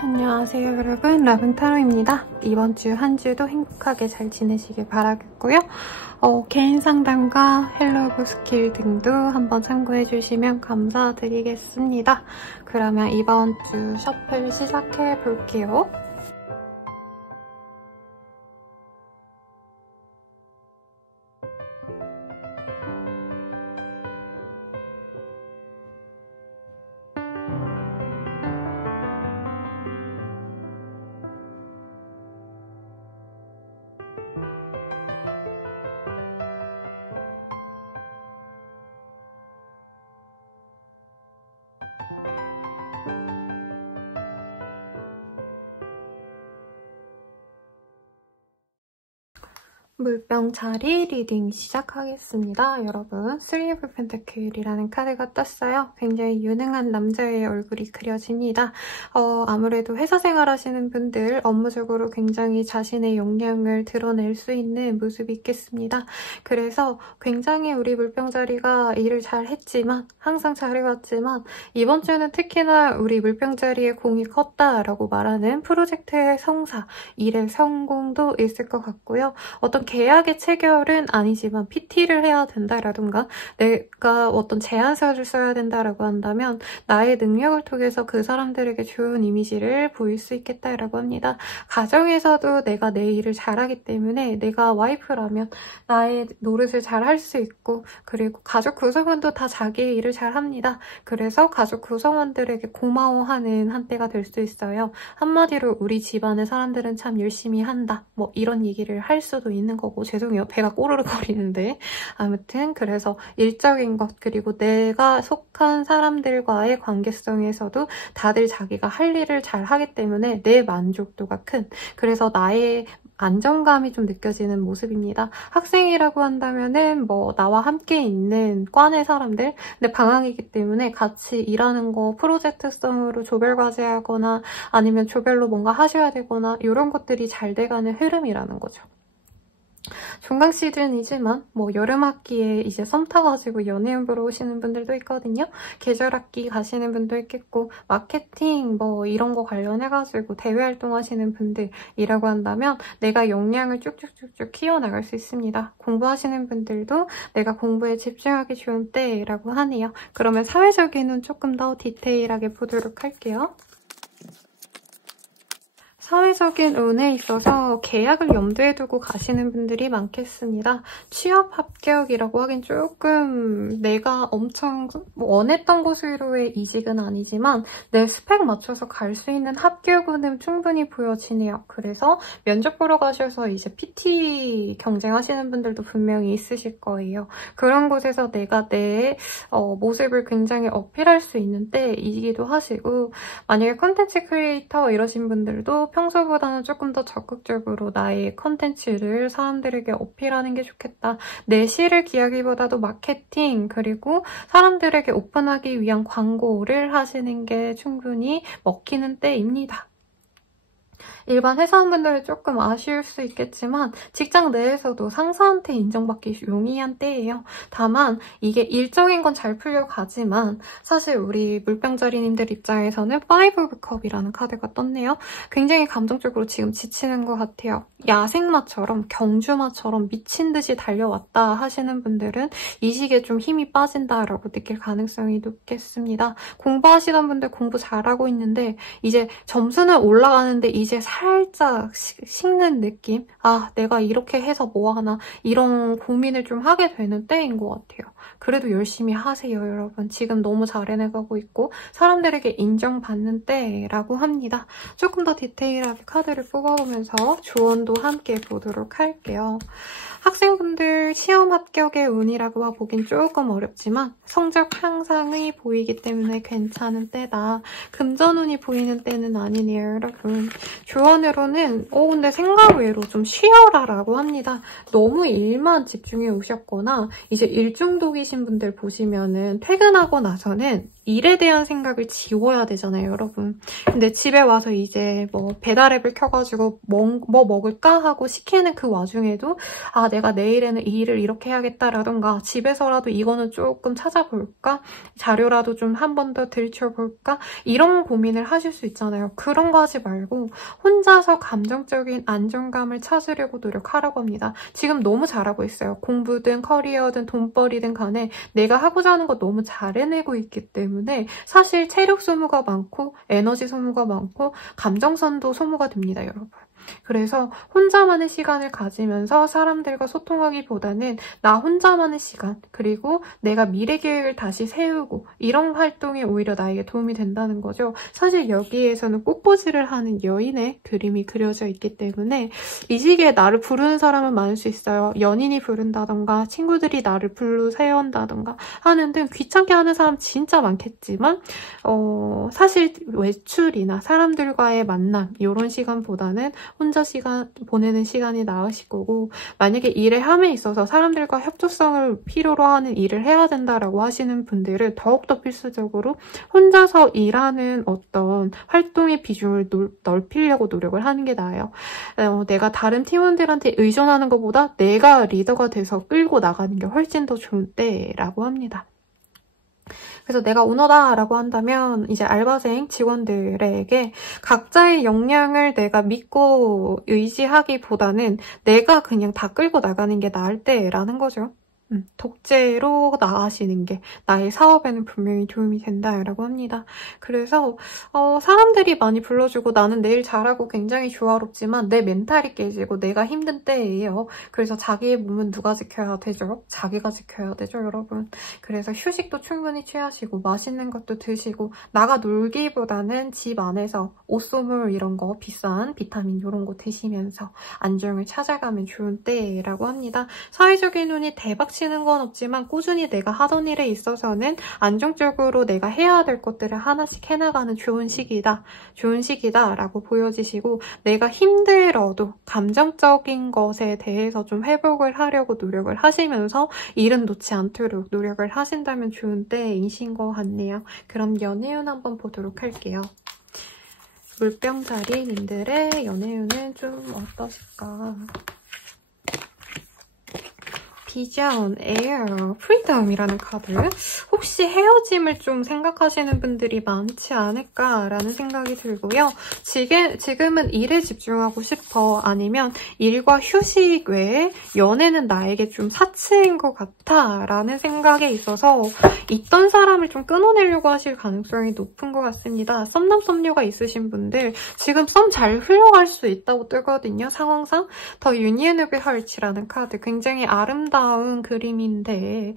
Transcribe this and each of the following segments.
안녕하세요 여러분, 라븐타로입니다. 이번 주 한 주도 행복하게 잘 지내시길 바라겠고요. 개인 상담과 헬로브 스킬 등도 한번 참고해주시면 감사드리겠습니다. 그러면 이번 주 셔플 시작해볼게요. 물병자리 리딩 시작하겠습니다. 여러분, 3 of Pentacle이라는 카드가 떴어요. 굉장히 유능한 남자의 얼굴이 그려집니다. 아무래도 회사 생활하시는 분들 업무적으로 굉장히 자신의 역량을 드러낼 수 있는 모습이 있겠습니다. 그래서 굉장히 우리 물병자리가 일을 잘 했지만, 항상 잘해왔지만 이번 주는 특히나 우리 물병자리의 공이 컸다라고 말하는 프로젝트의 성사, 일의 성공도 있을 것 같고요. 어떤 계약의 체결은 아니지만 PT를 해야 된다라든가 내가 어떤 제안서를 써야 된다라고 한다면 나의 능력을 통해서 그 사람들에게 좋은 이미지를 보일 수 있겠다라고 합니다. 가정에서도 내가 내 일을 잘하기 때문에 내가 와이프라면 나의 노릇을 잘 할 수 있고, 그리고 가족 구성원도 다 자기의 일을 잘합니다. 그래서 가족 구성원들에게 고마워하는 한때가 될 수 있어요. 한마디로 우리 집안의 사람들은 참 열심히 한다, 뭐 이런 얘기를 할 수도 있는 거고, 죄송해요. 배가 꼬르륵 거리는데. 아무튼 그래서 일적인 것, 그리고 내가 속한 사람들과의 관계성에서도 다들 자기가 할 일을 잘 하기 때문에 내 만족도가 큰, 그래서 나의 안정감이 좀 느껴지는 모습입니다. 학생이라고 한다면은 뭐 나와 함께 있는 과내 사람들, 근데 방학이기 때문에 같이 일하는 거 프로젝트성으로 조별과제하거나 아니면 조별로 뭔가 하셔야 되거나 이런 것들이 잘 돼가는 흐름이라는 거죠. 종강 시즌이지만 뭐 여름 학기에 이제 썸 타가지고 연애운 보러 오시는 분들도 있거든요. 계절 학기 가시는 분도 있겠고, 마케팅 뭐 이런 거 관련해가지고 대외 활동하시는 분들이라고 한다면 내가 역량을 쭉쭉쭉쭉 키워나갈 수 있습니다. 공부하시는 분들도 내가 공부에 집중하기 좋은 때라고 하네요. 그러면 사회적인은 조금 더 디테일하게 보도록 할게요. 사회적인 운에 있어서 계약을 염두에 두고 가시는 분들이 많겠습니다. 취업 합격이라고 하긴 조금 내가 엄청 원했던 곳으로의 이직은 아니지만 내 스펙 맞춰서 갈 수 있는 합격운은 충분히 보여지네요. 그래서 면접 보러 가셔서 이제 PT 경쟁하시는 분들도 분명히 있으실 거예요. 그런 곳에서 내가 내 모습을 굉장히 어필할 수 있는 때이기도 하시고, 만약에 콘텐츠 크리에이터 이러신 분들도 평소보다는 조금 더 적극적으로 나의 컨텐츠를 사람들에게 어필하는 게 좋겠다. 내 시를 기하기보다도 마케팅, 그리고 사람들에게 오픈하기 위한 광고를 하시는 게 충분히 먹히는 때입니다. 일반 회사원분들은 조금 아쉬울 수 있겠지만 직장 내에서도 상사한테 인정받기 용이한 때예요. 다만 이게 일적인 건 잘 풀려가지만 사실 우리 물병자리님들 입장에서는 5 of Cup이라는 카드가 떴네요. 굉장히 감정적으로 지금 지치는 것 같아요. 야생마처럼 경주마처럼 미친 듯이 달려왔다 하시는 분들은 이 시기에 좀 힘이 빠진다라고 느낄 가능성이 높겠습니다. 공부하시던 분들 공부 잘하고 있는데 이제 점수는 올라가는데 이제 살짝 식는 느낌? 아, 내가 이렇게 해서 뭐하나, 이런 고민을 좀 하게 되는 때인 것 같아요. 그래도 열심히 하세요, 여러분. 지금 너무 잘 해내가고 있고 사람들에게 인정받는 때라고 합니다. 조금 더 디테일하게 카드를 뽑아보면서 조언도 함께 보도록 할게요. 학생분들 시험 합격의 운이라고 보긴 조금 어렵지만 성적 향상이 보이기 때문에 괜찮은 때다. 금전운이 보이는 때는 아니네요, 여러분. 조언으로는 근데 생각 외로 좀 쉬어라라고 합니다. 너무 일만 집중해 오셨거나 이제 일 중독이신 분들 보시면은 퇴근하고 나서는 일에 대한 생각을 지워야 되잖아요, 여러분. 근데 집에 와서 이제 뭐 배달앱을 켜가지고 뭐 먹을까 하고 시키는 그 와중에도 아, 내가 내일에는 이 일을 이렇게 해야겠다라던가 집에서라도 이거는 조금 찾아볼까? 자료라도 좀 한 번 더 들춰볼까? 이런 고민을 하실 수 있잖아요. 그런 거 하지 말고 혼자서 감정적인 안정감을 찾으려고 노력하라고 합니다. 지금 너무 잘하고 있어요. 공부든 커리어든 돈벌이든 간에 내가 하고자 하는 거 너무 잘 해내고 있기 때문에 사실 체력 소모가 많고 에너지 소모가 많고 감정선도 소모가 됩니다, 여러분. 그래서 혼자만의 시간을 가지면서 사람들과 소통하기보다는 나 혼자만의 시간, 그리고 내가 미래 계획을 다시 세우고 이런 활동이 오히려 나에게 도움이 된다는 거죠. 사실 여기에서는 꽃꽂이를 하는 여인의 그림이 그려져 있기 때문에 이 시기에 나를 부르는 사람은 많을 수 있어요. 연인이 부른다던가 친구들이 나를 부르세요 한다던가 하는 등 귀찮게 하는 사람 진짜 많겠지만 사실 외출이나 사람들과의 만남 이런 시간보다는 혼자 보내는 시간이 나으실 거고, 만약에 일의 함에 있어서 사람들과 협조성을 필요로 하는 일을 해야 된다라고 하시는 분들은 더욱더 필수적으로 혼자서 일하는 어떤 활동의 비중을 넓히려고 노력을 하는 게 나아요. 내가 다른 팀원들한테 의존하는 것보다 내가 리더가 돼서 끌고 나가는 게 훨씬 더 좋은 때라고 합니다. 그래서 내가 오너다라고 한다면 이제 알바생 직원들에게 각자의 역량을 내가 믿고 의지하기보다는 내가 그냥 다 끌고 나가는 게 나을 때라는 거죠. 독재로 나가시는 게 나의 사업에는 분명히 도움이 된다라고 합니다. 그래서 사람들이 많이 불러주고 나는 내일 잘하고 굉장히 조화롭지만 내 멘탈이 깨지고 내가 힘든 때예요. 그래서 자기의 몸은 누가 지켜야 되죠? 자기가 지켜야 되죠, 여러분. 그래서 휴식도 충분히 취하시고 맛있는 것도 드시고 나가 놀기보다는 집 안에서 옷소물 이런 거 비싼 비타민 이런 거 드시면서 안정을 찾아가면 좋은 때라고 합니다. 사회적인 운이 대박 치는 건 없지만 꾸준히 내가 하던 일에 있어서는 안정적으로 내가 해야 될 것들을 하나씩 해나가는 좋은 시기다라고 보여지시고 내가 힘들어도 감정적인 것에 대해서 좀 회복을 하려고 노력을 하시면서 일은 놓지 않도록 노력을 하신다면 좋은 때이신 것 같네요. 그럼 연애운 한번 보도록 할게요. 물병자리님들의 연애운은 좀 어떠실까? 비전, 에어, 프리덤이라는 카드. 혹시 헤어짐을 좀 생각하시는 분들이 많지 않을까라는 생각이 들고요. 지금은 일에 집중하고 싶어. 아니면 일과 휴식 외에 연애는 나에게 좀 사치인 것 같아 라는 생각에 있어서 있던 사람을 좀 끊어내려고 하실 가능성이 높은 것 같습니다. 썸남썸녀가 있으신 분들 지금 썸 잘 흘러갈 수 있다고 뜨거든요. 상황상. 더 유니언 오브 하츠라는 카드. 굉장히 아름다운 그림인데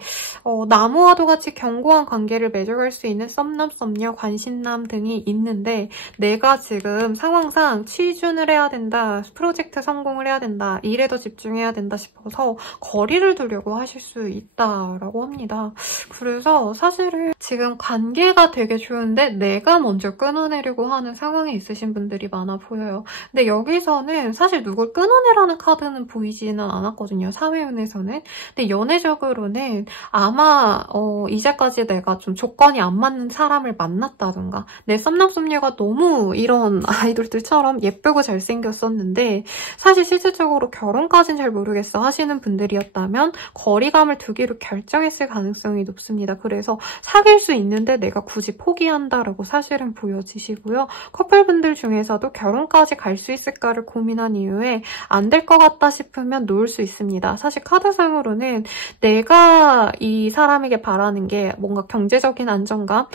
나무와도 같이 견고한 관계를 맺어갈 수 있는 썸남썸녀, 관심남 등이 있는데 내가 지금 상황상 취준을 해야 된다, 프로젝트 성공을 해야 된다, 일에 더 집중해야 된다 싶어서 거리를 두려고 하실 수 있다라고 합니다. 그래서 사실은 지금 관계가 되게 좋은데 내가 먼저 끊어내려고 하는 상황에 있으신 분들이 많아 보여요. 근데 여기서는 사실 누굴 끊어내라는 카드는 보이지는 않았거든요. 사회운에서는. 근데 연애적으로는 아마 이제까지 내가 좀 조건이 안 맞는 사람을 만났다던가 내 썸남썸녀가 너무 이런 아이돌들처럼 예쁘고 잘생겼었는데 사실 실질적으로 결혼까지는 잘 모르겠어 하시는 분들이었다면 거리감을 두기로 결정했을 가능성이 높습니다. 그래서 사귈 수 있는데 내가 굳이 포기한다라고 사실은 보여지시고요. 커플분들 중에서도 결혼까지 갈 수 있을까를 고민한 이후에 안 될 것 같다 싶으면 놓을 수 있습니다. 사실 카드상으로는 내가 이 사람에게 바라는 게 뭔가 경제적인 안정감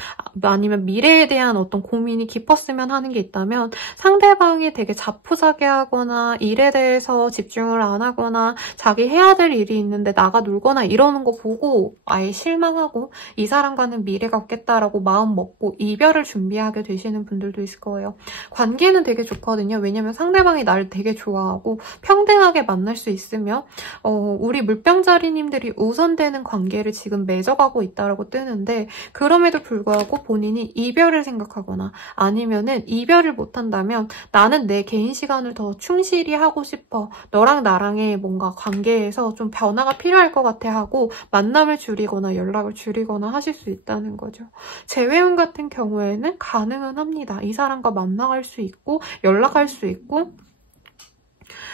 아니면 미래에 대한 어떤 고민이 깊었으면 하는 게 있다면 상대방이 되게 자포자기하거나 일에 대해서 집중을 안 하거나 자기 해야 될 일이 있는데 나가 놀거나 이러는 거 보고 아예 실망하고 이 사람과는 미래가 없겠다라고 마음 먹고 이별을 준비하게 되시는 분들도 있을 거예요. 관계는 되게 좋거든요. 왜냐면 상대방이 나를 되게 좋아하고 평등하게 만날 수 있으며 우리 물병 물병자리님들이 우선되는 관계를 지금 맺어가고 있다라고 뜨는데 그럼에도 불구하고 본인이 이별을 생각하거나 아니면은 이별을 못한다면 나는 내 개인 시간을 더 충실히 하고 싶어. 너랑 나랑의 뭔가 관계에서 좀 변화가 필요할 것 같아 하고 만남을 줄이거나 연락을 줄이거나 하실 수 있다는 거죠. 재회운 같은 경우에는 가능은 합니다. 이 사람과 만나갈 수 있고 연락할 수 있고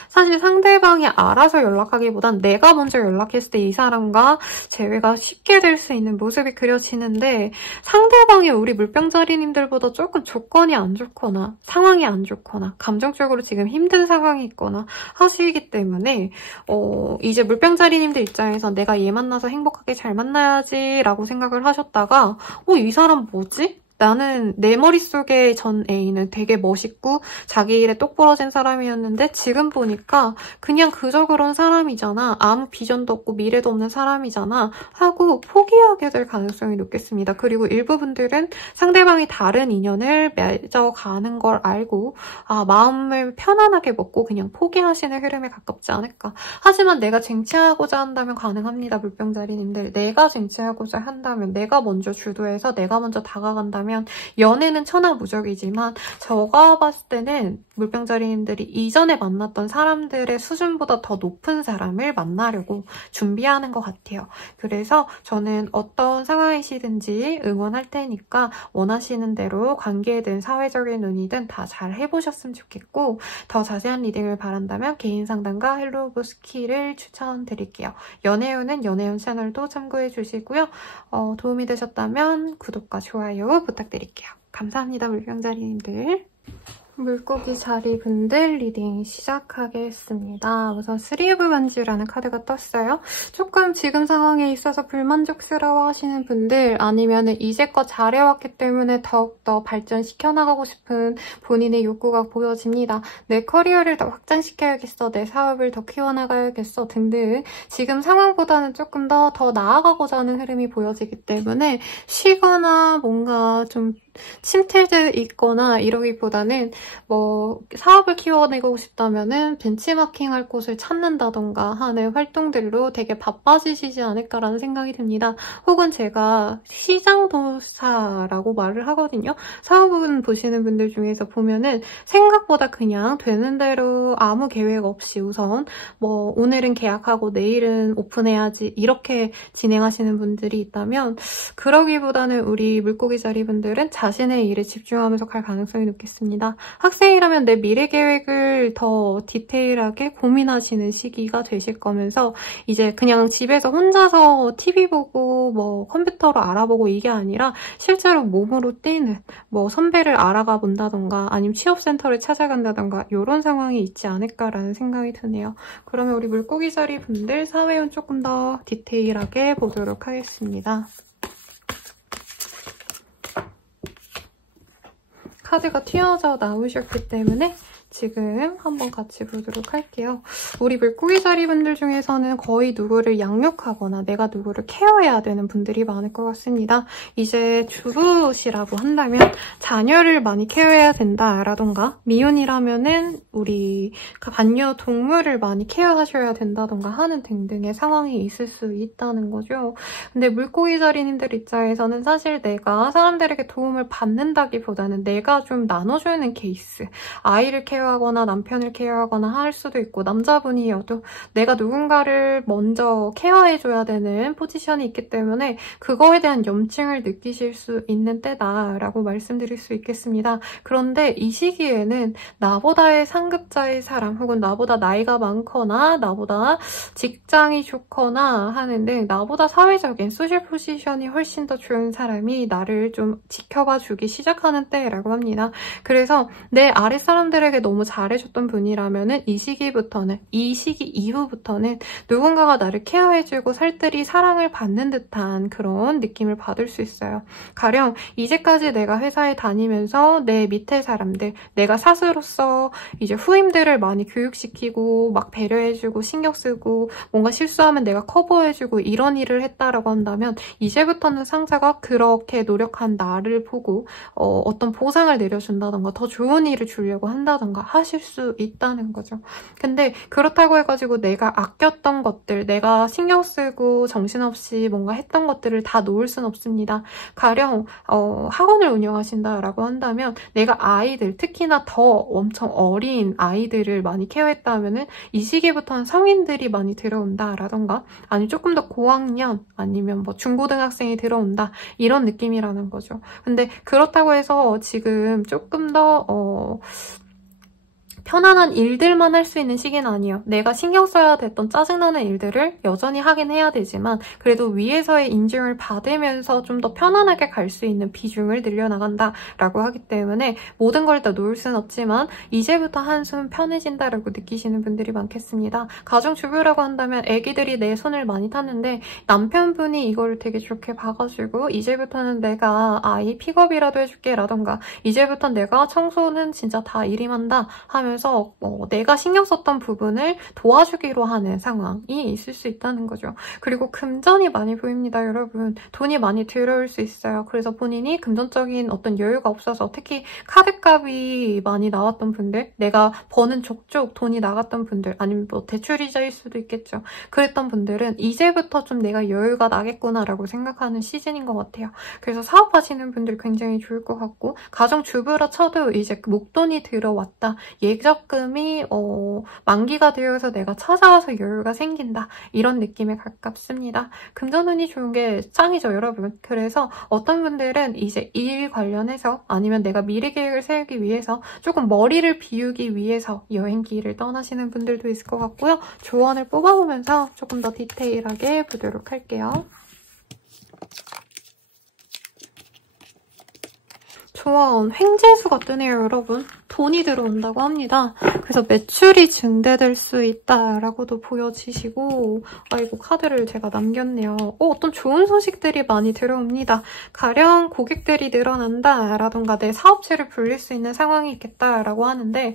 사실 상대방이 알아서 연락하기보단 내가 먼저 연락했을 때 이 사람과 재회가 쉽게 될 수 있는 모습이 그려지는데 상대방이 우리 물병자리님들보다 조금 조건이 안 좋거나 상황이 안 좋거나 감정적으로 지금 힘든 상황이 있거나 하시기 때문에 이제 물병자리님들 입장에서 내가 얘 만나서 행복하게 잘 만나야지 라고 생각을 하셨다가 이 사람 뭐지? 나는 내 머릿속에 전 애인은 되게 멋있고 자기 일에 똑부러진 사람이었는데 지금 보니까 그냥 그저 그런 사람이잖아. 아무 비전도 없고 미래도 없는 사람이잖아. 하고 포기하게 될 가능성이 높겠습니다. 그리고 일부 분들은 상대방이 다른 인연을 맺어가는 걸 알고 마음을 편안하게 먹고 그냥 포기하시는 흐름에 가깝지 않을까. 하지만 내가 쟁취하고자 한다면 가능합니다. 물병자리님들. 내가 쟁취하고자 한다면 내가 먼저 주도해서 내가 먼저 다가간다면 연애는 천하무적이지만 제가 봤을 때는 물병자리님들이 이전에 만났던 사람들의 수준보다 더 높은 사람을 만나려고 준비하는 것 같아요. 그래서 저는 어떤 상황이시든지 응원할 테니까 원하시는 대로 관계든 사회적인 논의든 다 잘 해보셨으면 좋겠고 더 자세한 리딩을 바란다면 개인 상담과 헬로우 스키를 추천드릴게요. 연애운은 연애운 채널도 참고해 주시고요. 도움이 되셨다면 구독과 좋아요 부탁드릴게요. 감사합니다, 물병자리님들. 물고기 자리분들 리딩 시작하겠습니다. 우선 스리브 반지라는 카드가 떴어요. 조금 지금 상황에 있어서 불만족스러워 하시는 분들 아니면 이제껏 잘해왔기 때문에 더욱더 발전시켜 나가고 싶은 본인의 욕구가 보여집니다. 내 커리어를 더 확장시켜야겠어. 내 사업을 더 키워나가야겠어. 등등 지금 상황보다는 조금 더 나아가고자 하는 흐름이 보여지기 때문에 쉬거나 뭔가 좀 침체돼 있거나 이러기보다는 사업을 키워내고 싶다면은 벤치마킹할 곳을 찾는다던가 하는 활동들로 되게 바빠지시지 않을까라는 생각이 듭니다. 혹은 제가 시장도사라고 말을 하거든요. 사업은 보시는 분들 중에서 보면은 생각보다 그냥 되는 대로 아무 계획 없이 우선 오늘은 계약하고 내일은 오픈해야지 이렇게 진행하시는 분들이 있다면 그러기보다는 우리 물고기 자리 분들은 자신의 일에 집중하면서 갈 가능성이 높겠습니다. 학생이라면 내 미래 계획을 더 디테일하게 고민하시는 시기가 되실 거면서 이제 그냥 집에서 혼자서 TV 보고 컴퓨터로 알아보고 이게 아니라 실제로 몸으로 뛰는 선배를 알아가 본다던가 아니면 취업센터를 찾아간다던가 이런 상황이 있지 않을까라는 생각이 드네요. 그러면 우리 물고기 자리 분들 사회운 조금 더 디테일하게 보도록 하겠습니다. 카드가 튀어져 나오셨기 때문에 지금 한번 같이 보도록 할게요. 우리 물고기 자리 분들 중에서는 거의 누구를 양육하거나 내가 누구를 케어해야 되는 분들이 많을 것 같습니다. 이제 주부시라고 한다면 자녀를 많이 케어해야 된다라던가 미혼이라면은 우리 반려동물을 많이 케어하셔야 된다던가 하는 등등의 상황이 있을 수 있다는 거죠. 근데 물고기 자리님들 입장에서는 사실 내가 사람들에게 도움을 받는다기보다는 내가 좀 나눠주는 케이스, 아이를 케어하거나 남편을 케어하거나 할 수도 있고 남자분이어도 내가 누군가를 먼저 케어해줘야 되는 포지션이 있기 때문에 그거에 대한 염증을 느끼실 수 있는 때다라고 말씀드릴 수 있겠습니다. 그런데 이 시기에는 나보다의 상급자의 사람 혹은 나보다 나이가 많거나 나보다 직장이 좋거나 하는 등 나보다 사회적인 소셜 포지션이 훨씬 더 좋은 사람이 나를 좀 지켜봐 주기 시작하는 때라고 합니다. 그래서 내 아랫사람들에게 너무 잘해줬던 분이라면은 이 시기 이후부터는 누군가가 나를 케어해주고 살뜰히 사랑을 받는 듯한 그런 느낌을 받을 수 있어요. 가령 이제까지 내가 회사에 다니면서 내 밑에 사람들, 내가 사수로서 이제 후임들을 많이 교육시키고 막 배려해주고 신경 쓰고 뭔가 실수하면 내가 커버해주고 이런 일을 했다라고 한다면 이제부터는 상사가 그렇게 노력한 나를 보고 어떤 보상을 내려준다던가 더 좋은 일을 주려고 한다던가 하실 수 있다는 거죠. 근데 그렇다고 해가지고 내가 아꼈던 것들, 내가 신경 쓰고 정신없이 뭔가 했던 것들을 다 놓을 순 없습니다. 가령 학원을 운영하신다라고 한다면 내가 아이들, 특히나 더 엄청 어린 아이들을 많이 케어했다 하면은 이 시기부터는 성인들이 많이 들어온다라던가 아니면 조금 더 고학년 아니면 뭐 중고등학생이 들어온다 이런 느낌이라는 거죠. 근데 그렇다고 해서 지금 조금 더 편안한 일들만 할 수 있는 시기는 아니에요. 내가 신경 써야 됐던 짜증나는 일들을 여전히 하긴 해야 되지만 그래도 위에서의 인증을 받으면서 좀 더 편안하게 갈 수 있는 비중을 늘려나간다라고 하기 때문에 모든 걸 다 놓을 수는 없지만 이제부터 한숨 편해진다라고 느끼시는 분들이 많겠습니다. 가정주부라고 한다면 아기들이 내 손을 많이 탔는데 남편분이 이걸 되게 좋게 봐가지고 이제부터는 내가 아이 픽업이라도 해줄게 라던가 이제부터 내가 청소는 진짜 다 일임한다 하면서 내가 신경 썼던 부분을 도와주기로 하는 상황이 있을 수 있다는 거죠. 그리고 금전이 많이 보입니다, 여러분. 돈이 많이 들어올 수 있어요. 그래서 본인이 금전적인 어떤 여유가 없어서 특히 카드값이 많이 나왔던 분들, 내가 버는 족족 돈이 나갔던 분들, 아니면 뭐 대출이자일 수도 있겠죠. 그랬던 분들은 이제부터 좀 내가 여유가 나겠구나라고 생각하는 시즌인 것 같아요. 그래서 사업하시는 분들 굉장히 좋을 것 같고 가정주부라 쳐도 이제 목돈이 들어왔다. 예적금이 만기가 되어서 내가 찾아와서 여유가 생긴다. 이런 느낌에 가깝습니다. 금전운이 좋은 게 짱이죠, 여러분. 그래서 어떤 분들은 이제 일 관련해서 아니면 내가 미래 계획을 세우기 위해서 조금 머리를 비우기 위해서 여행기를 떠나시는 분들도 있을 것 같고요. 조언을 뽑아보면서 조금 더 디테일하게 보도록 할게요. 조언, 횡재수가 뜨네요, 여러분. 돈이 들어온다고 합니다. 그래서 매출이 증대될 수 있다라고도 보여지시고 아이고 카드를 제가 남겼네요. 어떤 좋은 소식들이 많이 들어옵니다. 가령 고객들이 늘어난다라던가 내 사업체를 불릴 수 있는 상황이 있겠다라고 하는데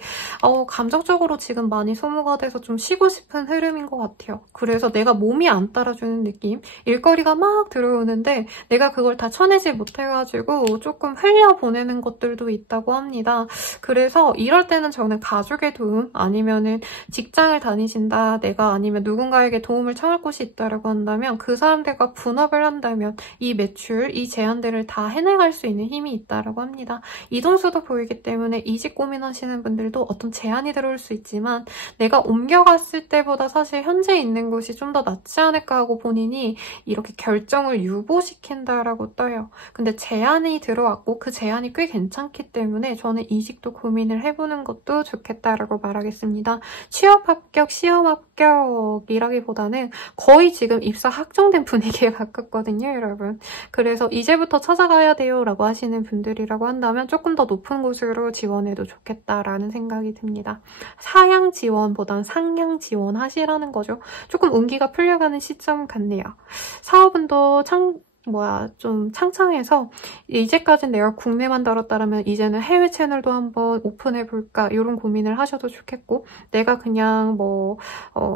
감정적으로 지금 많이 소모가 돼서 좀 쉬고 싶은 흐름인 것 같아요. 그래서 내가 몸이 안 따라주는 느낌? 일거리가 막 들어오는데 내가 그걸 다 쳐내지 못해가지고 조금 흘려보내는 것들도 있다고 합니다. 그래서 이럴 때는 저는 가족의 도움 아니면은 직장을 다니신다 내가 아니면 누군가에게 도움을 청할 곳이 있다라고 한다면 그 사람들과 분업을 한다면 이 매출, 이 제안들을 다 해내갈 수 있는 힘이 있다라고 합니다. 이동수도 보이기 때문에 이직 고민하시는 분들도 어떤 제안이 들어올 수 있지만 내가 옮겨갔을 때보다 사실 현재 있는 곳이 좀 더 낫지 않을까 하고 본인이 이렇게 결정을 유보시킨다라고 떠요. 근데 제안이 들어왔고 그 제안이 꽤 괜찮기 때문에 저는 이직도 고민을 해보는 것도 좋겠다라고 말하겠습니다. 취업 합격, 시험 합격이라기보다는 거의 지금 입사 확정된 분위기에 가깝거든요, 여러분. 그래서 이제부터 찾아가야 돼요 라고 하시는 분들이라고 한다면 조금 더 높은 곳으로 지원해도 좋겠다라는 생각이 듭니다. 사양 지원보단 상향 지원 하시라는 거죠. 조금 운기가 풀려가는 시점 같네요. 사업운도 좀 창창해서 이제까지는 내가 국내만 다뤘다면 이제는 해외 채널도 한번 오픈해볼까 이런 고민을 하셔도 좋겠고 내가 그냥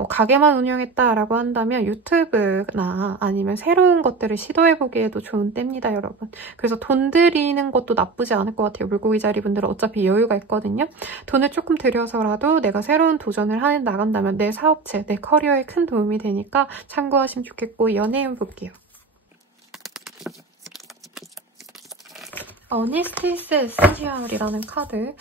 가게만 운영했다라고 한다면 유튜브나 아니면 새로운 것들을 시도해보기에도 좋은 때입니다, 여러분. 그래서 돈 들이는 것도 나쁘지 않을 것 같아요. 물고기 자리분들은 어차피 여유가 있거든요. 돈을 조금 들여서라도 내가 새로운 도전을 나간다면 내 사업체, 내 커리어에 큰 도움이 되니까 참고하시면 좋겠고 연애운 볼게요. 어니스티스 에센셜이라는 카드.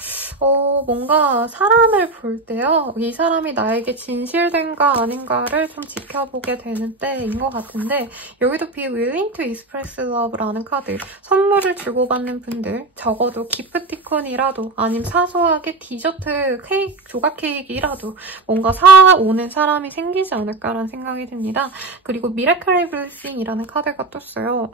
뭔가 사람을 볼 때요. 이 사람이 나에게 진실된가 아닌가를 좀 지켜보게 되는 때인 것 같은데 여기도 be willing to express love라는 카드. 선물을 주고받는 분들 적어도 기프티콘이라도 아니면 사소하게 디저트 케이크, 조각 케이크이라도 뭔가 사오는 사람이 생기지 않을까라는 생각이 듭니다. 그리고 미라클의 블레싱이라는 카드가 떴어요.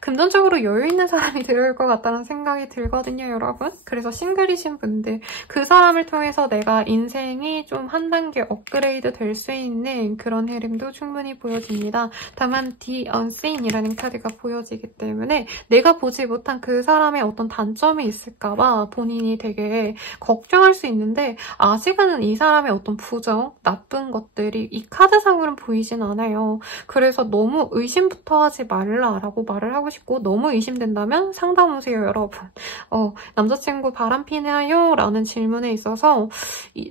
금전적으로 여유 있는 사람이 들어올 것 같다는 생각이 들거든요, 여러분. 그래서 싱글이신 분들, 그 사람을 통해서 내가 인생이 좀 한 단계 업그레이드 될 수 있는 그런 흐름도 충분히 보여집니다. 다만 The Unseen이라는 카드가 보여지기 때문에 내가 보지 못한 그 사람의 어떤 단점이 있을까 봐 본인이 되게 걱정할 수 있는데 아직은 이 사람의 어떤 부정, 나쁜 것들이 이 카드상으로는 보이진 않아요. 그래서 너무 의심부터 하지 말라라고 말을 하고 싶고 너무 의심된다면 상담 오세요, 여러분. 남자친구 바람 피나요? 라는 질문에 있어서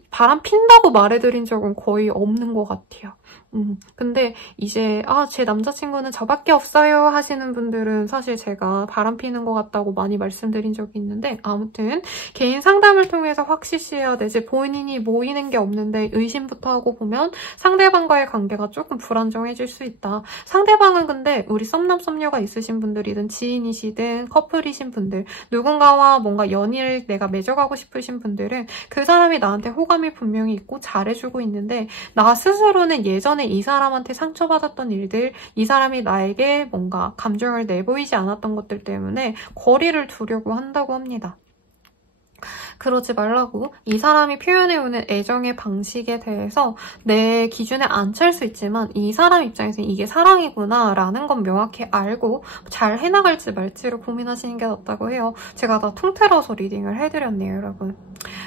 바람 핀다고 말해드린 적은 거의 없는 것 같아요. 근데 이제 제 남자친구는 저밖에 없어요 하시는 분들은 사실 제가 바람 피는 것 같다고 많이 말씀드린 적이 있는데, 아무튼 개인 상담을 통해서 확실시해야 되지 본인이 모이는 게 없는데 의심부터 하고 보면 상대방과의 관계가 조금 불안정해질 수 있다. 상대방은 근데 우리 썸남 썸녀가 있으신 분들이든 지인이시든 커플이신 분들, 누군가와 뭔가 연인을 내가 맺어가고 싶으신 분들은 그 사람이 나한테 호감이 분명히 있고 잘해주고 있는데, 나 스스로는 예전에 이 사람한테 상처받았던 일들, 이 사람이 나에게 뭔가 감정을 내보이지 않았던 것들 때문에 거리를 두려고 한다고 합니다. 그러지 말라고. 이 사람이 표현해오는 애정의 방식에 대해서 내 기준에 안 찰 수 있지만 이 사람 입장에서는 이게 사랑이구나 라는 건 명확히 알고 잘 해나갈지 말지를 고민하시는 게 낫다고 해요. 제가 다 통틀어서 리딩을 해드렸네요, 여러분.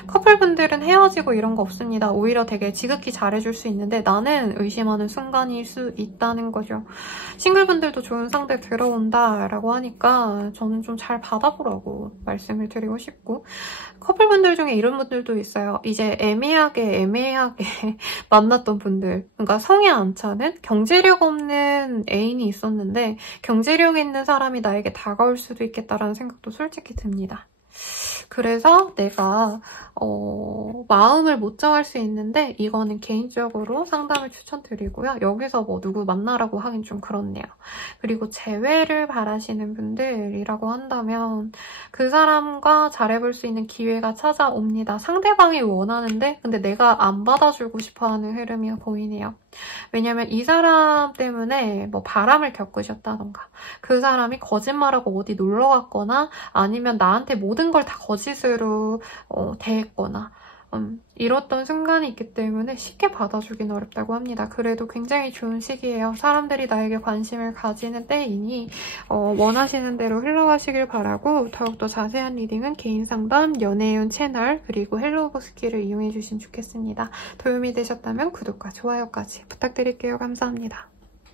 커플분들은 헤어지고 이런 거 없습니다. 오히려 되게 지극히 잘해줄 수 있는데 나는 의심하는 순간일 수 있다는 거죠. 싱글분들도 좋은 상대 들어온다 라고 하니까 저는 좀 잘 받아보라고 말씀을 드리고 싶고, 커플분들 중에 이런 분들도 있어요. 이제 애매하게 만났던 분들, 그러니까 성에 안 차는 경제력 없는 애인이 있었는데 경제력 있는 사람이 나에게 다가올 수도 있겠다라는 생각도 솔직히 듭니다. 그래서 내가 마음을 못 정할 수 있는데 이거는 개인적으로 상담을 추천드리고요. 여기서 뭐 누구 만나라고 하긴 좀 그렇네요. 그리고 재회를 바라시는 분들이라고 한다면 그 사람과 잘해볼 수 있는 기회가 찾아옵니다. 상대방이 원하는데 근데 내가 안 받아주고 싶어하는 흐름이 보이네요. 왜냐면 이 사람 때문에 뭐 바람을 겪으셨다던가, 그 사람이 거짓말하고 어디 놀러 갔거나 아니면 나한테 모든 걸 다 거짓으로 대했거나 이랬던 순간이 있기 때문에 쉽게 받아주긴 어렵다고 합니다. 그래도 굉장히 좋은 시기예요. 사람들이 나에게 관심을 가지는 때이니 원하시는 대로 흘러가시길 바라고, 더욱더 자세한 리딩은 개인 상담, 연애운 채널, 그리고 헬로우버스키를 이용해주시면 좋겠습니다. 도움이 되셨다면 구독과 좋아요까지 부탁드릴게요. 감사합니다.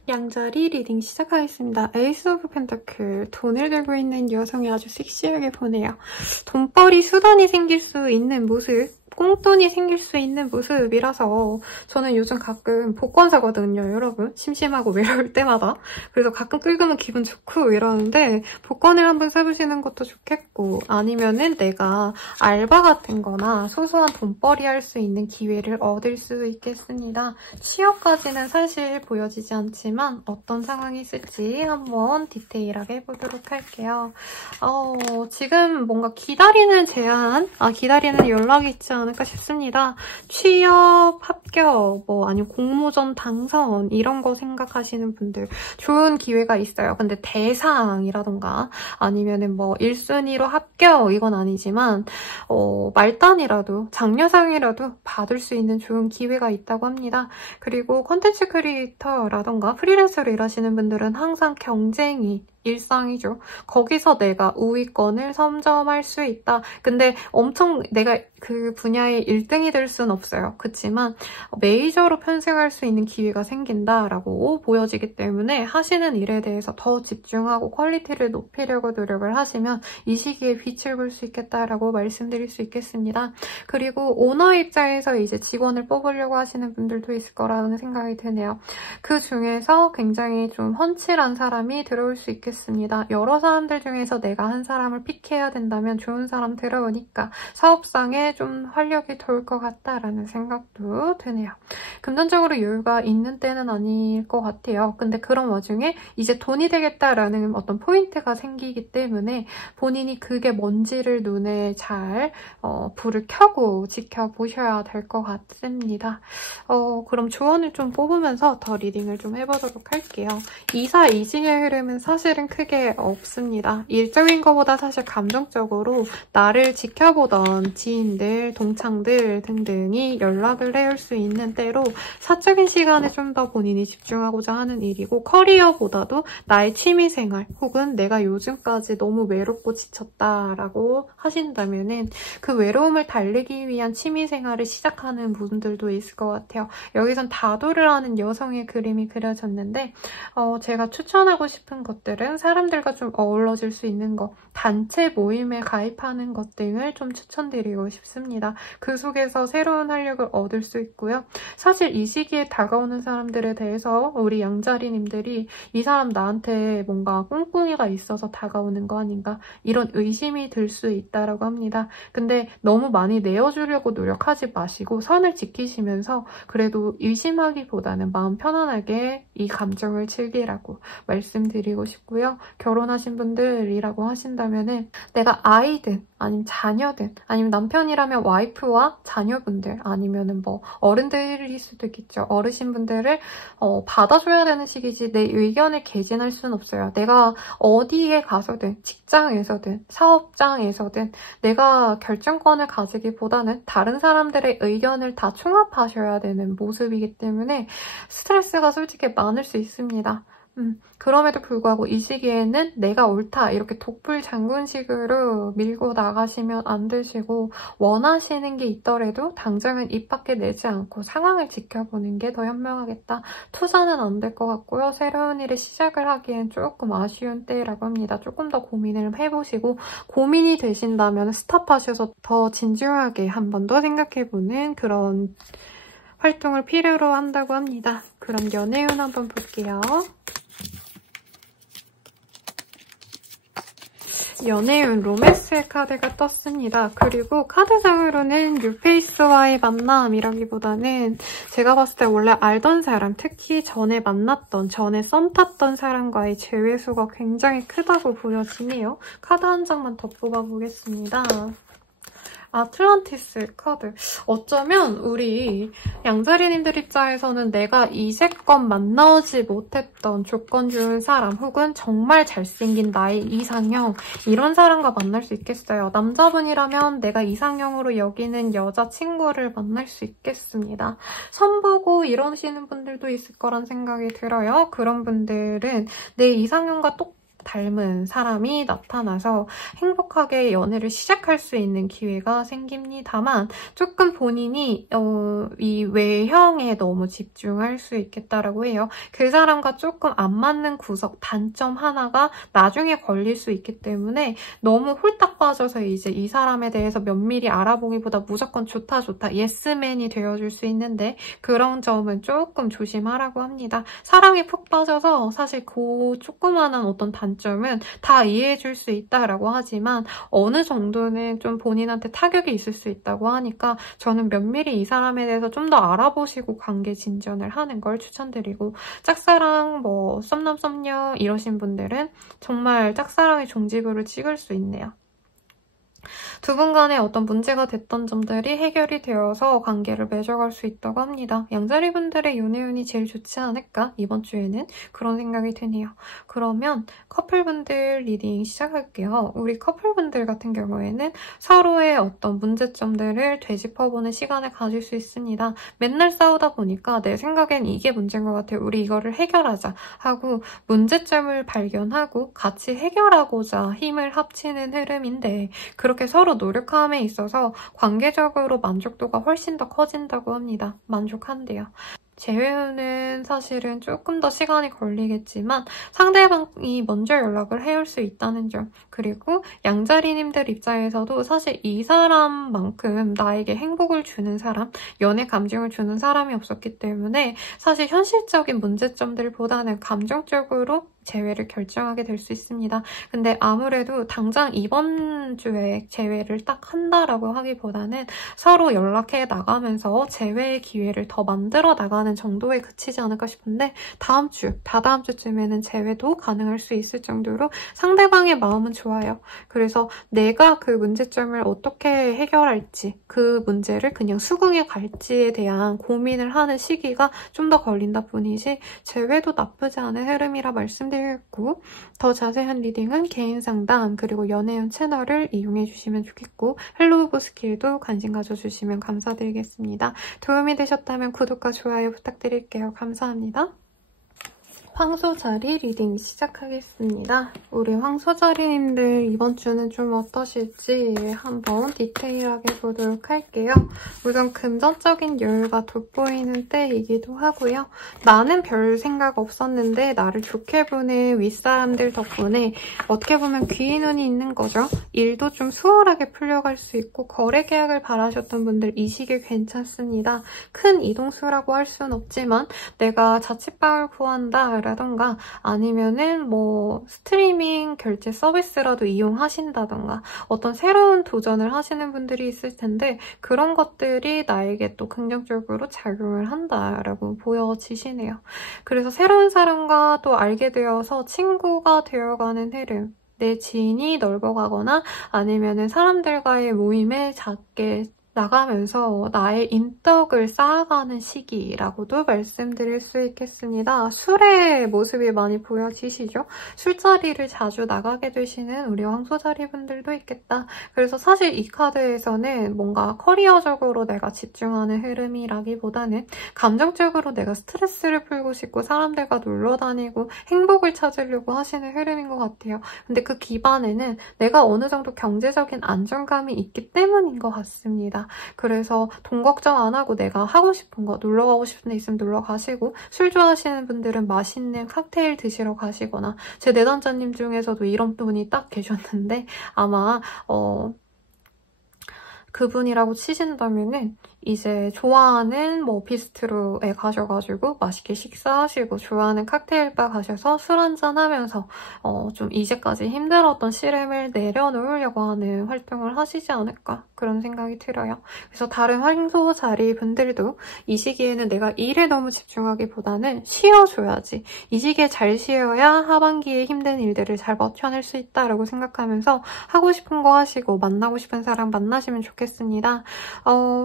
양자리 리딩 시작하겠습니다. 에이스 오브 펜타클, 돈을 들고 있는 여성이 아주 섹시하게 보네요. 돈벌이 수단이 생길 수 있는 모습, 꽁돈이 생길 수 있는 모습이라서 저는 요즘 가끔 복권 사거든요, 여러분. 심심하고 외로울 때마다. 그래서 가끔 긁으면 기분 좋고 이러는데 복권을 한번 사보시는 것도 좋겠고, 아니면은 내가 알바 같은 거나 소소한 돈벌이 할 수 있는 기회를 얻을 수 있겠습니다. 취업까지는 사실 보여지지 않지만 어떤 상황이 있을지 한번 디테일하게 해보도록 할게요. 지금 뭔가 기다리는 제안, 기다리는 연락이 있지 않을까 싶습니다. 취업, 합격, 아니면 공모전 당선 이런 거 생각하시는 분들 좋은 기회가 있어요. 근데 대상이라던가 아니면은 1순위로 합격 이건 아니지만 말단이라도 장려상이라도 받을 수 있는 좋은 기회가 있다고 합니다. 그리고 콘텐츠 크리에이터라던가 프리랜서로 일하시는 분들은 항상 경쟁이 일상이죠. 거기서 내가 우위권을 선점할 수 있다. 근데 엄청 내가 그 분야의 1등이 될 순 없어요. 그렇지만 메이저로 편승할 수 있는 기회가 생긴다라고 보여지기 때문에 하시는 일에 대해서 더 집중하고 퀄리티를 높이려고 노력을 하시면 이 시기에 빛을 볼 수 있겠다라고 말씀드릴 수 있겠습니다. 그리고 오너 입장에서 이제 직원을 뽑으려고 하시는 분들도 있을 거라는 생각이 드네요. 그 중에서 굉장히 좀 훤칠한 사람이 들어올 수 있겠습니다. 여러 사람들 중에서 내가 한 사람을 픽해야 된다면 좋은 사람 들어오니까 사업상에 좀 활력이 돌 것 같다라는 생각도 드네요. 금전적으로 여유가 있는 때는 아닐 것 같아요. 근데 그런 와중에 이제 돈이 되겠다라는 어떤 포인트가 생기기 때문에 본인이 그게 뭔지를 눈에 잘 불을 켜고 지켜보셔야 될 것 같습니다. 그럼 조언을 좀 뽑으면서 더 리딩을 좀 해보도록 할게요. 이사이징의 흐름은 사실은 크게 없습니다. 일적인 것보다 사실 감정적으로 나를 지켜보던 지인들, 동창들 등등이 연락을 해올 수 있는 때로 사적인 시간에 좀 더 본인이 집중하고자 하는 일이고, 커리어보다도 나의 취미생활 혹은 내가 요즘까지 너무 외롭고 지쳤다라고 하신다면은 그 외로움을 달래기 위한 취미생활을 시작하는 분들도 있을 것 같아요. 여기선 다도를 하는 여성의 그림이 그려졌는데 제가 추천하고 싶은 것들은 분들은 사람들과 좀 어우러질 수 있는 것, 단체 모임에 가입하는 것 등을 좀 추천드리고 싶습니다. 그 속에서 새로운 활력을 얻을 수 있고요. 사실 이 시기에 다가오는 사람들에 대해서 우리 양자리님들이 이 사람 나한테 뭔가 꿍꿍이가 있어서 다가오는 거 아닌가 이런 의심이 들 수 있다라고 합니다. 근데 너무 많이 내어주려고 노력하지 마시고 선을 지키시면서 그래도 의심하기보다는 마음 편안하게 이 감정을 즐기라고 말씀드리고 싶고요. 결혼하신 분들이라고 하신다면은 내가 아이든 아니면 자녀든 아니면 남편이라면 와이프와 자녀분들 아니면은 뭐 어른들일 수도 있겠죠. 어르신분들을 받아줘야 되는 시기지 내 의견을 개진할 수는 없어요. 내가 어디에 가서든 직장에서든 사업장에서든 내가 결정권을 가지기보다는 다른 사람들의 의견을 다 총합하셔야 되는 모습이기 때문에 스트레스가 솔직히 많을 수 있습니다. 그럼에도 불구하고 이 시기에는 내가 옳다 이렇게 독불 장군식으로 밀고 나가시면 안 되시고 원하시는 게 있더라도 당장은 입 밖에 내지 않고 상황을 지켜보는 게 더 현명하겠다. 투자는 안 될 것 같고요. 새로운 일을 시작을 하기엔 조금 아쉬운 때라고 합니다. 조금 더 고민을 해보시고 고민이 되신다면 스탑하셔서 더 진중하게 한 번 더 생각해보는 그런 활동을 필요로 한다고 합니다. 그럼 연애운 한번 볼게요. 연애운 로맨스 카드가 떴습니다. 그리고 카드상으로는 뉴페이스와의 만남이라기보다는 제가 봤을 때 원래 알던 사람, 특히 전에 만났던, 전에 썸 탔던 사람과의 재회수가 굉장히 크다고 보여지네요. 카드 한 장만 더 뽑아보겠습니다. 아틀란티스 카드. 어쩌면 우리 양자리님들 입장에서는 내가 이제껏 만나오지 못했던 조건 좋은 사람 혹은 정말 잘생긴 나의 이상형 이런 사람과 만날 수 있겠어요. 남자분이라면 내가 이상형으로 여기는 여자친구를 만날 수 있겠습니다. 선보고 이러시는 분들도 있을 거란 생각이 들어요. 그런 분들은 내 이상형과 똑 닮은 사람이 나타나서 행복하게 연애를 시작할 수 있는 기회가 생깁니다만 조금 본인이 이 외형에 너무 집중할 수 있겠다라고 해요. 그 사람과 조금 안 맞는 구석, 단점 하나가 나중에 걸릴 수 있기 때문에 너무 홀딱 빠져서 이제 이 사람에 대해서 면밀히 알아보기보다 무조건 좋다 예스맨이 되어줄 수 있는데 그런 점은 조금 조심하라고 합니다. 사랑에 푹 빠져서 사실 그 조그마한 어떤 단점은 다 이해해줄 수 있다라고 하지만 어느 정도는 좀 본인한테 타격이 있을 수 있다고 하니까 저는 면밀히 이 사람에 대해서 좀 더 알아보시고 관계 진전을 하는 걸 추천드리고 짝사랑, 뭐 썸남 썸녀 이러신 분들은 정말 짝사랑의 종지부를 찍을 수 있네요. 두 분 간에 어떤 문제가 됐던 점들이 해결이 되어서 관계를 맺어갈 수 있다고 합니다. 양자리 분들의 연애운이 제일 좋지 않을까? 이번 주에는 그런 생각이 드네요. 그러면 커플분들 리딩 시작할게요. 우리 커플분들 같은 경우에는 서로의 어떤 문제점들을 되짚어보는 시간을 가질 수 있습니다. 맨날 싸우다 보니까 내 생각엔 이게 문제인 것 같아요. 우리 이거를 해결하자 하고 문제점을 발견하고 같이 해결하고자 힘을 합치는 흐름인데 그렇게 서로 노력함에 있어서 관계적으로 만족도가 훨씬 더 커진다고 합니다. 만족한대요. 재회는 사실은 조금 더 시간이 걸리겠지만 상대방이 먼저 연락을 해올 수 있다는 점 그리고 양자리님들 입장에서도 사실 이 사람만큼 나에게 행복을 주는 사람, 연애 감정을 주는 사람이 없었기 때문에 사실 현실적인 문제점들보다는 감정적으로 재회를 결정하게 될 수 있습니다. 근데 아무래도 당장 이번 주에 재회를 딱 한다라고 하기보다는 서로 연락해 나가면서 재회의 기회를 더 만들어 나가는 정도에 그치지 않을까 싶은데 다음 주, 다다음 주쯤에는 재회도 가능할 수 있을 정도로 상대방의 마음은 좋아요. 그래서 내가 그 문제점을 어떻게 해결할지 그 문제를 그냥 수긍해 갈지에 대한 고민을 하는 시기가 좀 더 걸린다 뿐이지 재회도 나쁘지 않은 흐름이라 말씀드렸고 더 자세한 리딩은 개인 상담 그리고 연애운 채널을 이용해주시면 좋겠고 헬로우브 스킬도 관심 가져주시면 감사드리겠습니다. 도움이 되셨다면 구독과 좋아요 부탁드릴게요. 감사합니다. 황소자리 리딩 시작하겠습니다. 우리 황소자리님들 이번 주는 좀 어떠실지 한번 디테일하게 보도록 할게요. 우선 금전적인 여유가 돋보이는 때이기도 하고요. 나는 별 생각 없었는데 나를 좋게 보는 윗사람들 덕분에 어떻게 보면 귀인 운이 있는 거죠. 일도 좀 수월하게 풀려갈 수 있고 거래 계약을 바라셨던 분들 이 시기 괜찮습니다. 큰 이동수라고 할 수는 없지만 내가 자취방을 구한다 라던가 아니면은 뭐 스트리밍 결제 서비스라도 이용하신다던가 어떤 새로운 도전을 하시는 분들이 있을 텐데 그런 것들이 나에게 또 긍정적으로 작용을 한다라고 보여지시네요. 그래서 새로운 사람과 또 알게 되어서 친구가 되어가는 흐름, 내 지인이 넓어가거나 아니면은 사람들과의 모임에 작게 나가면서 나의 인덕을 쌓아가는 시기라고도 말씀드릴 수 있겠습니다. 술의 모습이 많이 보여지시죠? 술자리를 자주 나가게 되시는 우리 황소자리 분들도 있겠다. 그래서 사실 이 카드에서는 뭔가 커리어적으로 내가 집중하는 흐름이라기보다는 감정적으로 내가 스트레스를 풀고 싶고 사람들과 놀러 다니고 행복을 찾으려고 하시는 흐름인 것 같아요. 근데 그 기반에는 내가 어느 정도 경제적인 안정감이 있기 때문인 것 같습니다. 그래서 돈 걱정 안 하고 내가 하고 싶은 거 놀러 가고 싶은 데 있으면 놀러 가시고 술 좋아하시는 분들은 맛있는 칵테일 드시러 가시거나 제 내담자님 중에서도 이런 분이 딱 계셨는데 아마 그분이라고 치신다면은 이제 좋아하는 뭐 비스트로에 가셔가지고 맛있게 식사하시고 좋아하는 칵테일바 가셔서 술 한잔 하면서 좀 이제까지 힘들었던 시름을 내려놓으려고 하는 활동을 하시지 않을까 그런 생각이 들어요. 그래서 다른 황소자리 분들도 이 시기에는 내가 일에 너무 집중하기보다는 쉬어줘야지. 이 시기에 잘 쉬어야 하반기에 힘든 일들을 잘 버텨낼 수 있다라고 생각하면서 하고 싶은 거 하시고 만나고 싶은 사람 만나시면 좋겠습니다.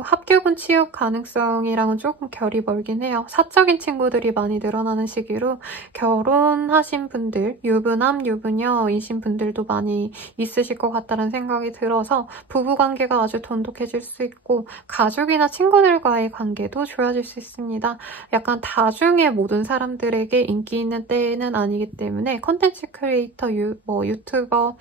합격은 취업 가능성이랑은 조금 결이 멀긴 해요. 사적인 친구들이 많이 늘어나는 시기로 결혼하신 분들, 유부남, 유부녀이신 분들도 많이 있으실 것 같다는 생각이 들어서 부부관계가 아주 돈독해질 수 있고 가족이나 친구들과의 관계도 좋아질 수 있습니다. 약간 다중의 모든 사람들에게 인기 있는 때는 아니기 때문에 컨텐츠 크리에이터, 유튜버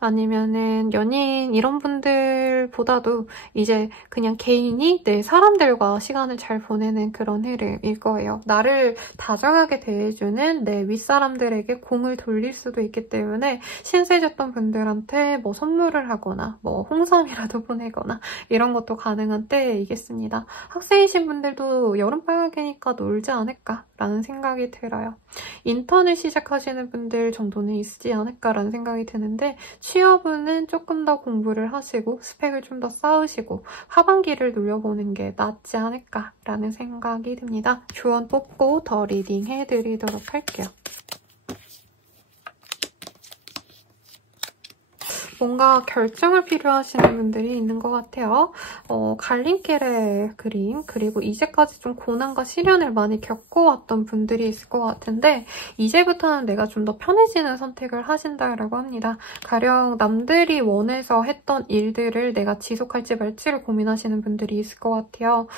아니면은 연예인 이런 분들보다도 이제 그냥 개인이 내 사람들과 시간을 잘 보내는 그런 흐름일 거예요. 나를 다정하게 대해주는 내 윗사람들에게 공을 돌릴 수도 있기 때문에 신세졌던 분들한테 뭐 선물을 하거나 뭐 홍삼이라도 보내거나 이런 것도 가능한 때이겠습니다. 학생이신 분들도 여름방학이니까 놀지 않을까라는 생각이 들어요. 인턴을 시작하시는 분들 정도는 있지 않을까라는 생각이 드는데 취업은 조금 더 공부를 하시고 스펙을 좀 더 쌓으시고 하반기를 눌려보는 게 낫지 않을까라는 생각이 듭니다. 조언 뽑고 더 리딩 해드리도록 할게요. 뭔가 결정을 필요하시는 분들이 있는 것 같아요. 갈림길의 그림, 그리고 이제까지 좀 고난과 시련을 많이 겪어왔던 분들이 있을 것 같은데 이제부터는 내가 좀 더 편해지는 선택을 하신다라고 합니다. 가령 남들이 원해서 했던 일들을 내가 지속할지 말지를 고민하시는 분들이 있을 것 같아요.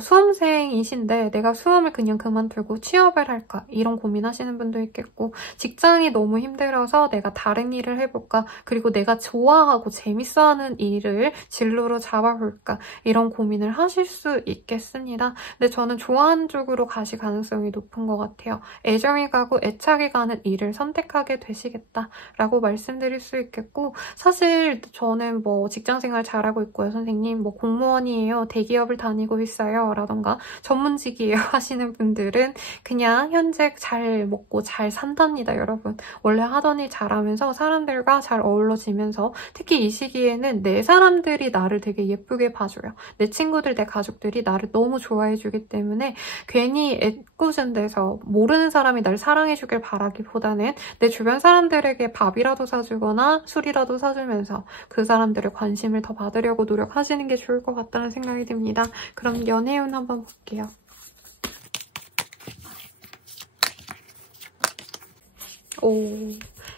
수험생이신데 내가 수험을 그냥 그만두고 취업을 할까 이런 고민하시는 분도 있겠고 직장이 너무 힘들어서 내가 다른 일을 해볼까 그리고 내가 좋아하고 재밌어하는 일을 진로로 잡아볼까 이런 고민을 하실 수 있겠습니다. 근데 저는 좋아하는 쪽으로 가실 가능성이 높은 것 같아요. 애정이 가고 애착이 가는 일을 선택하게 되시겠다라고 말씀드릴 수 있겠고 사실 저는 뭐 직장생활 잘하고 있고요. 선생님 뭐 공무원이에요. 대기업을 다니고 있어요. 라던가 전문직이에요 하시는 분들은 그냥 현재 잘 먹고 잘 산답니다. 여러분 원래 하던 일 잘하면서 사람들과 잘 어우러지면서 특히 이 시기에는 내 사람들이 나를 되게 예쁘게 봐줘요. 내 친구들, 내 가족들이 나를 너무 좋아해주기 때문에 괜히 애꿎은 데서 모르는 사람이 날 사랑해주길 바라기보다는 내 주변 사람들에게 밥이라도 사주거나 술이라도 사주면서 그 사람들의 관심을 더 받으려고 노력하시는 게 좋을 것 같다는 생각이 듭니다. 그럼 연애운 한번 볼게요. 오,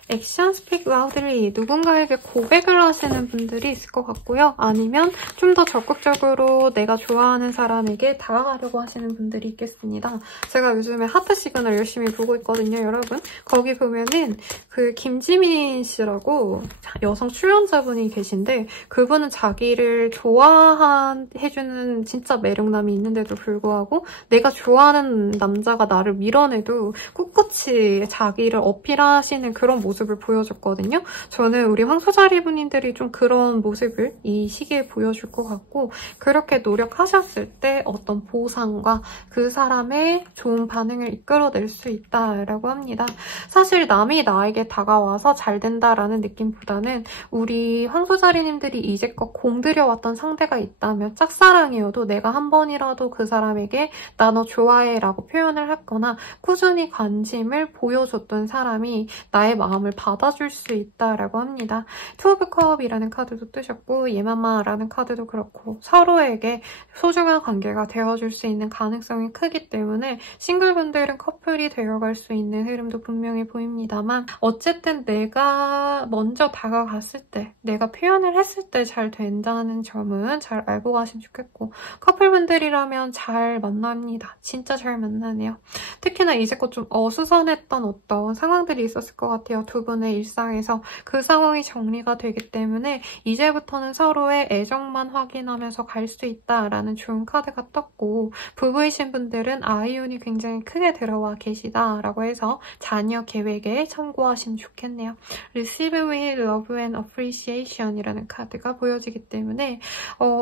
액션 스픽 라우드리 누군가에게 고백을 하시는 분들이 있을 것 같고요. 아니면 좀 더 적극적으로 내가 좋아하는 사람에게 다가가려고 하시는 분들이 있겠습니다. 제가 요즘에 하트 시그널 열심히 보고 있거든요, 여러분. 거기 보면은 그 김지민 씨라고 여성 출연자분이 계신데 그분은 자기를 좋아해주는 진짜 매력남이 있는데도 불구하고 내가 좋아하는 남자가 나를 밀어내도 꿋꿋이 자기를 어필하시는 그런 모습을 보여줬거든요. 저는 우리 황소자리 분님들이 좀 그런 모습을 이 시기에 보여줄 것 같고 그렇게 노력하셨을 때 어떤 보상과 그 사람의 좋은 반응을 이끌어낼 수 있다라고 합니다. 사실 남이 나에게 다가와서 잘 된다라는 느낌보다는 우리 황소자리님들이 이제껏 공들여왔던 상대가 있다면 짝사랑이어도 내가 한 번이라도 그 사람에게 나 너 좋아해 라고 표현을 했거나 꾸준히 관심을 보여줬던 사람이 나의 마음을 받아줄 수 있다라고 합니다. 투 오브 컵이라는 카드도 뜨셨고 예마마라는 카드도 그렇고 서로에게 소중한 관계가 되어줄 수 있는 가능성이 크기 때문에 싱글분들은 커플이 되어갈 수 있는 흐름도 분명히 보입니다만 어쨌든 내가 먼저 다가갔을 때 내가 표현을 했을 때 잘 된다는 점은 잘 알고 가시면 좋겠고 커플분들이라면 잘 만납니다. 진짜 잘 만나네요. 특히나 이제껏 좀 어수선했던 어떤 상황들이 있었을 것 같아요. 두 분의 일상에서 그 상황이 정리가 되기 때문에 이제부터는 서로의 애정만 확인하면서 갈 수 있다라는 좋은 카드가 떴고 부부이신 분들은 아이운이 굉장히 크게 들어와 계시다라고 해서 자녀 계획에 참고하시면 좋겠네요. Receive with love and appreciation 이라는 카드가 보여지기 때문에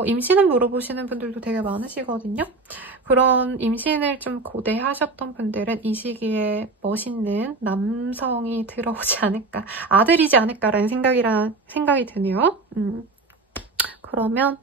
임신을 물어보시는 분들도 되게 많으시거든요. 그런 임신을 좀 고대하셨던 분들은 이 시기에 멋있는 남성이 들어오지 않을까, 아들이지 않을까라는 생각이 드네요. 그러면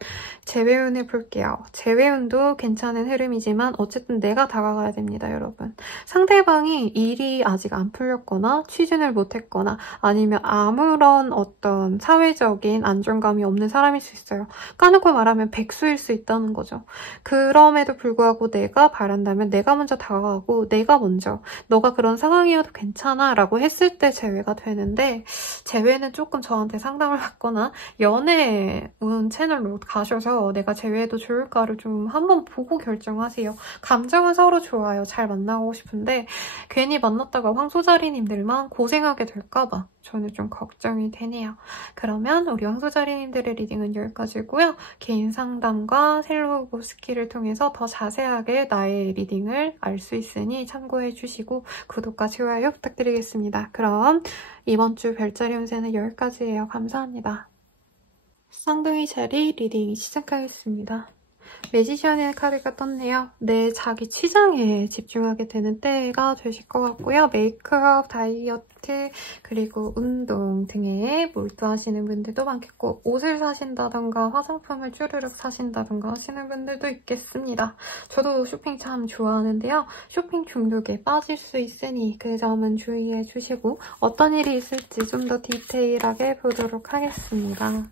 재회운 해볼게요. 재회운도 괜찮은 흐름이지만 어쨌든 내가 다가가야 됩니다, 여러분. 상대방이 일이 아직 안 풀렸거나 취준을 못했거나 아니면 아무런 어떤 사회적인 안정감이 없는 사람일 수 있어요. 까놓고 말하면 백수일 수 있다는 거죠. 그럼에도 불구하고 내가 바란다면 내가 먼저 다가가고 내가 먼저 너가 그런 상황이어도 괜찮아 라고 했을 때 재회가 되는데 재회는 조금 저한테 상담을 받거나 연애운 채널로 가셔서 내가 재회해도 좋을까를 좀 한번 보고 결정하세요. 감정은 서로 좋아요. 잘 만나고 싶은데 괜히 만났다가 황소자리님들만 고생하게 될까봐 저는 좀 걱정이 되네요. 그러면 우리 황소자리님들의 리딩은 여기까지고요. 개인 상담과 셀로보 스킬을 통해서 더 자세하게 나의 리딩을 알 수 있으니 참고해주시고 구독과 좋아요 부탁드리겠습니다. 그럼 이번 주 별자리 운세는 여기까지예요. 감사합니다. 쌍둥이 자리 리딩 시작하겠습니다. 매지션의 카드가 떴네요. 내 자기 취장에 집중하게 되는 때가 되실 것 같고요. 메이크업, 다이어트, 그리고 운동 등에 몰두하시는 분들도 많겠고 옷을 사신다던가 화장품을 쭈르륵 사신다던가 하시는 분들도 있겠습니다. 저도 쇼핑 참 좋아하는데요. 쇼핑 중독에 빠질 수 있으니 그 점은 주의해 주시고 어떤 일이 있을지 좀 더 디테일하게 보도록 하겠습니다.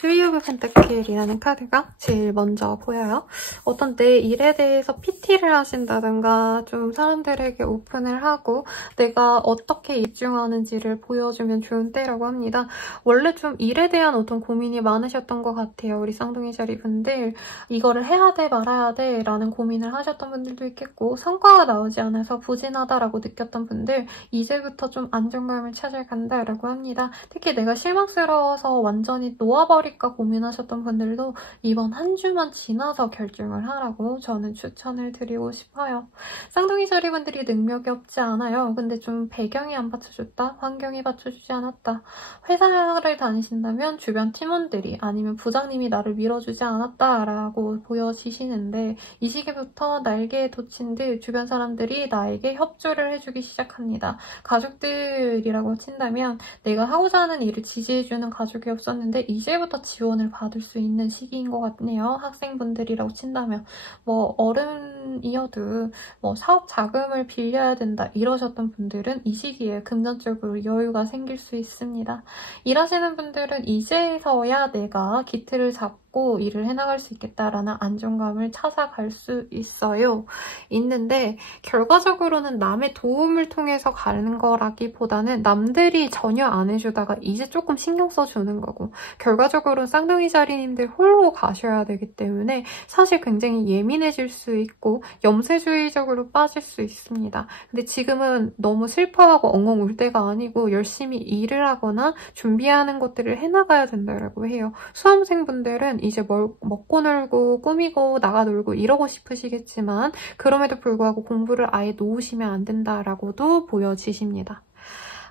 Three of Pentacles이라는 카드가 제일 먼저 보여요. 어떤 내 일에 대해서 PT를 하신다든가 좀 사람들에게 오픈을 하고 내가 어떻게 집중하는지를 보여주면 좋은 때라고 합니다. 원래 좀 일에 대한 어떤 고민이 많으셨던 것 같아요. 우리 쌍둥이 자리 분들. 이거를 해야 돼 말아야 돼 라는 고민을 하셨던 분들도 있겠고 성과가 나오지 않아서 부진하다라고 느꼈던 분들 이제부터 좀 안정감을 찾아 간다라고 합니다. 특히 내가 실망스러워서 완전히 놓아버릴까 고민하셨던 분들도 이번 한 주만 지나서 결정을 하라고 저는 추천을 드리고 싶어요. 쌍둥이 자리 분들이 능력이 없지 않아요. 근데 좀 배경이 안 받쳐줬다? 환경이 받쳐주지 않았다. 회사를 다니신다면 주변 팀원들이 아니면 부장님이 나를 밀어주지 않았다라고 보여지시는데 이 시기부터 날개에 돋친 듯 주변 사람들이 나에게 협조를 해주기 시작합니다. 가족들이라고 친다면 내가 하고자 하는 일을 지지해주는 가족이 없었는데 이제부터 지원을 받을 수 있는 시기인 것 같네요. 학생분들이라고 친다면 뭐 어른이어도 뭐 사업 자금을 빌려야 된다 이러셨던 분들은 이 시기에 금전적으로 여유가 생길 수 있습니다. 일하시는 분들은 이제서야 내가 기틀을 잡고 갖고 일을 해나갈 수 있겠다라는 안정감을 찾아갈 수 있어요. 있는데 결과적으로는 남의 도움을 통해서 가는 거라기보다는 남들이 전혀 안 해주다가 이제 조금 신경 써주는 거고, 결과적으로는 쌍둥이 자리님들 홀로 가셔야 되기 때문에 사실 굉장히 예민해질 수 있고 염세주의적으로 빠질 수 있습니다. 근데 지금은 너무 슬퍼하고 엉엉 울 때가 아니고 열심히 일을 하거나 준비하는 것들을 해나가야 된다고 해요. 수험생분들은 이제 먹고 놀고 꾸미고 나가 놀고 이러고 싶으시겠지만 그럼에도 불구하고 공부를 아예 놓으시면 안 된다라고도 보여지십니다.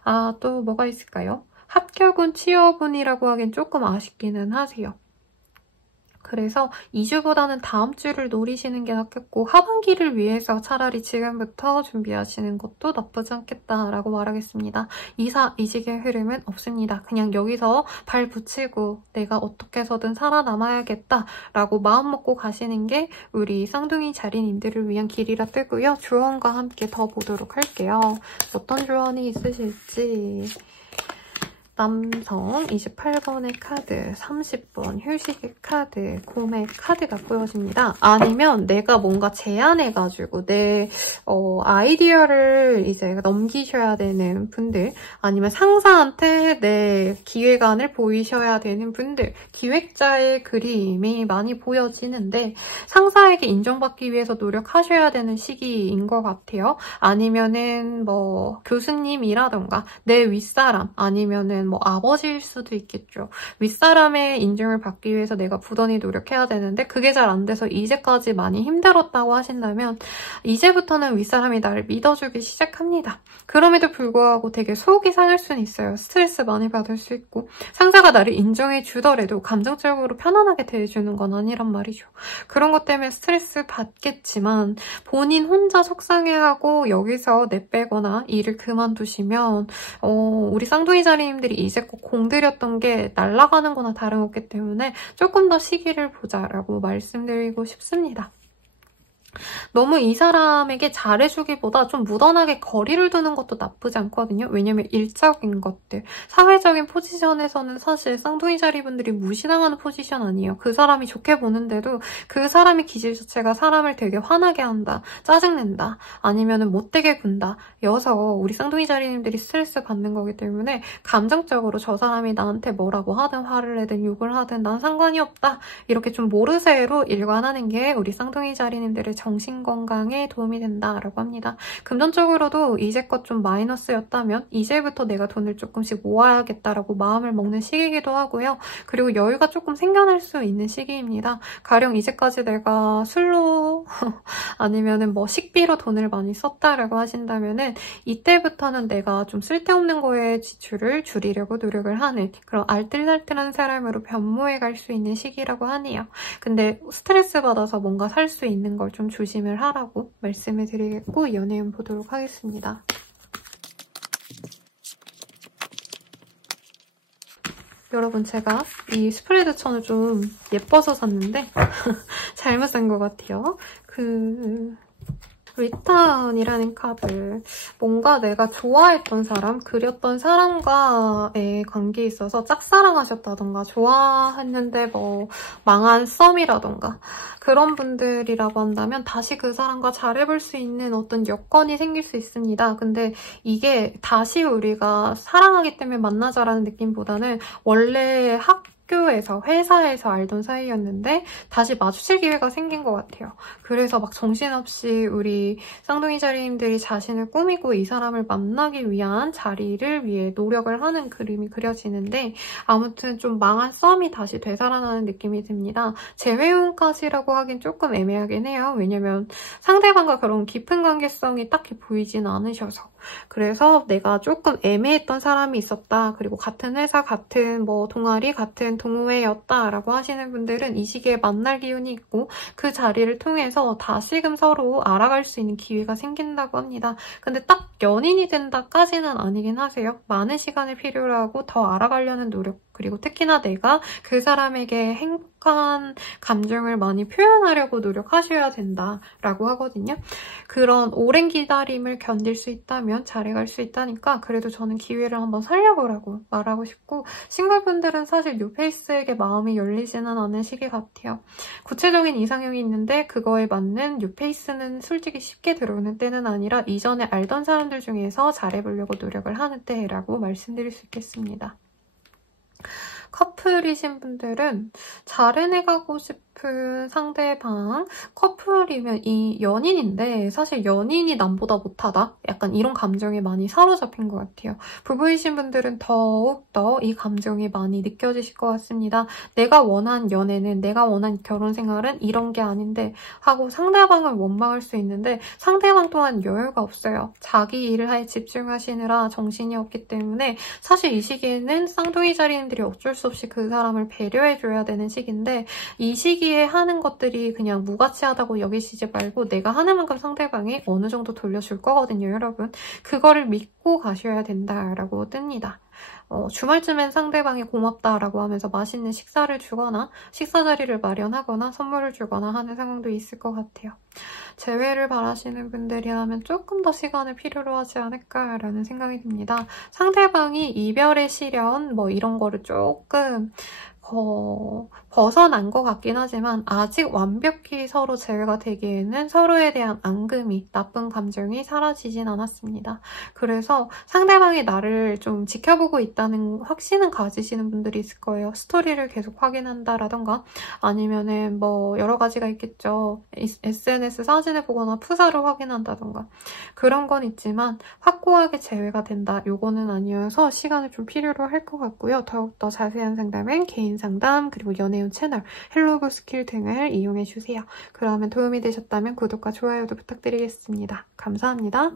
아, 또 뭐가 있을까요? 합격은 취업운이라고 하긴 조금 아쉽기는 하세요. 그래서 2주보다는 다음 주를 노리시는 게 낫겠고 하반기를 위해서 차라리 지금부터 준비하시는 것도 나쁘지 않겠다라고 말하겠습니다. 이직의 흐름은 없습니다. 그냥 여기서 발 붙이고 내가 어떻게 해서든 살아남아야겠다라고 마음 먹고 가시는 게 우리 쌍둥이 자리님들을 위한 길이라 뜨고요. 조언과 함께 더 보도록 할게요. 어떤 조언이 있으실지. 남성 28번의 카드, 30번 휴식의 카드, 곰의 카드가 보여집니다. 아니면 내가 뭔가 제안해가지고 내 아이디어를 이제 넘기셔야 되는 분들, 아니면 상사한테 내 기획안을 보이셔야 되는 분들, 기획자의 그림이 많이 보여지는데 상사에게 인정받기 위해서 노력하셔야 되는 시기인 것 같아요. 아니면은 뭐 교수님이라던가 내 윗사람, 아니면은 뭐 아버지일 수도 있겠죠. 윗사람의 인정을 받기 위해서 내가 부단히 노력해야 되는데 그게 잘 안 돼서 이제까지 많이 힘들었다고 하신다면 이제부터는 윗사람이 나를 믿어주기 시작합니다. 그럼에도 불구하고 되게 속이 상할 수는 있어요. 스트레스 많이 받을 수 있고 상사가 나를 인정해 주더라도 감정적으로 편안하게 대해주는 건 아니란 말이죠. 그런 것 때문에 스트레스 받겠지만 본인 혼자 속상해하고 여기서 내빼거나 일을 그만두시면 우리 쌍둥이 자리님들이 이제껏 공들였던 게 날아가는 거나 다름없기 때문에 조금 더 시기를 보자라고 말씀드리고 싶습니다. 너무 이 사람에게 잘해주기보다 좀 무던하게 거리를 두는 것도 나쁘지 않거든요. 왜냐면 일적인 것들, 사회적인 포지션에서는 사실 쌍둥이 자리분들이 무시당하는 포지션 아니에요. 그 사람이 좋게 보는데도 그 사람의 기질 자체가 사람을 되게 화나게 한다, 짜증낸다, 아니면 못되게 군다 여서 우리 쌍둥이 자리님들이 스트레스 받는 거기 때문에 감정적으로 저 사람이 나한테 뭐라고 하든 화를 내든 욕을 하든 난 상관이 없다, 이렇게 좀 모르쇠로 일관하는 게 우리 쌍둥이 자리님들의 정신건강에 도움이 된다라고 합니다. 금전적으로도 이제껏 좀 마이너스였다면 이제부터 내가 돈을 조금씩 모아야겠다라고 마음을 먹는 시기이기도 하고요. 그리고 여유가 조금 생겨날 수 있는 시기입니다. 가령 이제까지 내가 술로 아니면은 뭐 식비로 돈을 많이 썼다라고 하신다면은 이때부터는 내가 좀 쓸데없는 거에 지출을 줄이려고 노력을 하는 그런 알뜰살뜰한 사람으로 변모해 갈 수 있는 시기라고 하네요. 근데 스트레스 받아서 뭔가 살 수 있는 걸 좀 조심을 하라고 말씀을 드리겠고 연애운 보도록 하겠습니다. 여러분 제가 이 스프레드 천을 좀 예뻐서 샀는데 잘못 산 것 같아요. 리턴이라는 카드, 뭔가 내가 좋아했던 사람, 그렸던 사람과의 관계에 있어서 짝사랑하셨다던가 좋아했는데 뭐 망한 썸이라던가 그런 분들이라고 한다면 다시 그 사람과 잘해볼 수 있는 어떤 여건이 생길 수 있습니다. 근데 이게 다시 우리가 사랑하기 때문에 만나자라는 느낌보다는 원래 학교에서, 회사에서 알던 사이였는데 다시 마주칠 기회가 생긴 것 같아요. 그래서 막 정신없이 우리 쌍둥이 자리님들이 자신을 꾸미고 이 사람을 만나기 위한 자리를 위해 노력을 하는 그림이 그려지는데 아무튼 좀 망한 썸이 다시 되살아나는 느낌이 듭니다. 재회운까지라고 하긴 조금 애매하긴 해요. 왜냐면 상대방과 그런 깊은 관계성이 딱히 보이진 않으셔서. 그래서 내가 조금 애매했던 사람이 있었다. 그리고 같은 회사, 같은 뭐 동아리, 같은 동호회였다라고 하시는 분들은 이 시기에 만날 기운이 있고 그 자리를 통해서 다시금 서로 알아갈 수 있는 기회가 생긴다고 합니다. 근데 딱 연인이 된다까지는 아니긴 하세요. 많은 시간을 필요로 하고 더 알아가려는 노력 그리고 특히나 내가 그 사람에게 행복한 감정을 많이 표현하려고 노력하셔야 된다라고 하거든요. 그런 오랜 기다림을 견딜 수 있다면 잘해갈 수 있다니까 그래도 저는 기회를 한번 살려보라고 말하고 싶고, 싱글분들은 사실 뉴페이스에게 마음이 열리지는 않은 시기 같아요. 구체적인 이상형이 있는데 그거에 맞는 뉴페이스는 솔직히 쉽게 들어오는 때는 아니라 이전에 알던 사람들 중에서 잘해보려고 노력을 하는 때라고 말씀드릴 수 있겠습니다. 커플이신 분들은 잘해내가고 싶은 상대방, 커플이면 이 연인인데 사실 연인이 남보다 못하다? 약간 이런 감정에 많이 사로잡힌 것 같아요. 부부이신 분들은 더욱더 이 감정이 많이 느껴지실 것 같습니다. 내가 원한 연애는, 내가 원한 결혼 생활은 이런 게 아닌데 하고 상대방을 원망할 수 있는데 상대방 또한 여유가 없어요. 자기 일에 집중하시느라 정신이 없기 때문에 사실 이 시기에는 쌍둥이 자리님들이 어쩔 수 없이 그 사람을 배려해줘야 되는 시기인데, 이 시기에 하는 것들이 그냥 무가치하다고 여기시지 말고 내가 하는 만큼 상대방이 어느 정도 돌려줄 거거든요, 여러분. 그거를 믿고 가셔야 된다라고 뜹니다. 주말쯤엔 상대방이 고맙다라고 하면서 맛있는 식사를 주거나 식사 자리를 마련하거나 선물을 주거나 하는 상황도 있을 것 같아요. 재회를 바라시는 분들이라면 조금 더 시간을 필요로 하지 않을까라는 생각이 듭니다. 상대방이 이별의 시련 뭐 이런 거를 조금 벗어난 것 같긴 하지만 아직 완벽히 서로 제외가 되기에는 서로에 대한 앙금이, 나쁜 감정이 사라지진 않았습니다. 그래서 상대방이 나를 좀 지켜보고 있다는 확신은 가지시는 분들이 있을 거예요. 스토리를 계속 확인한다라던가 아니면은 뭐 여러 가지가 있겠죠. SNS 사진을 보거나 프사를 확인한다던가 그런 건 있지만 확고하게 제외가 된다. 요거는 아니어서 시간을 좀 필요로 할 것 같고요. 더욱더 자세한 상담은 개인 상담 그리고 연애운 채널 헬로우 스킬 등을 이용해주세요. 그러면 도움이 되셨다면 구독과 좋아요도 부탁드리겠습니다. 감사합니다.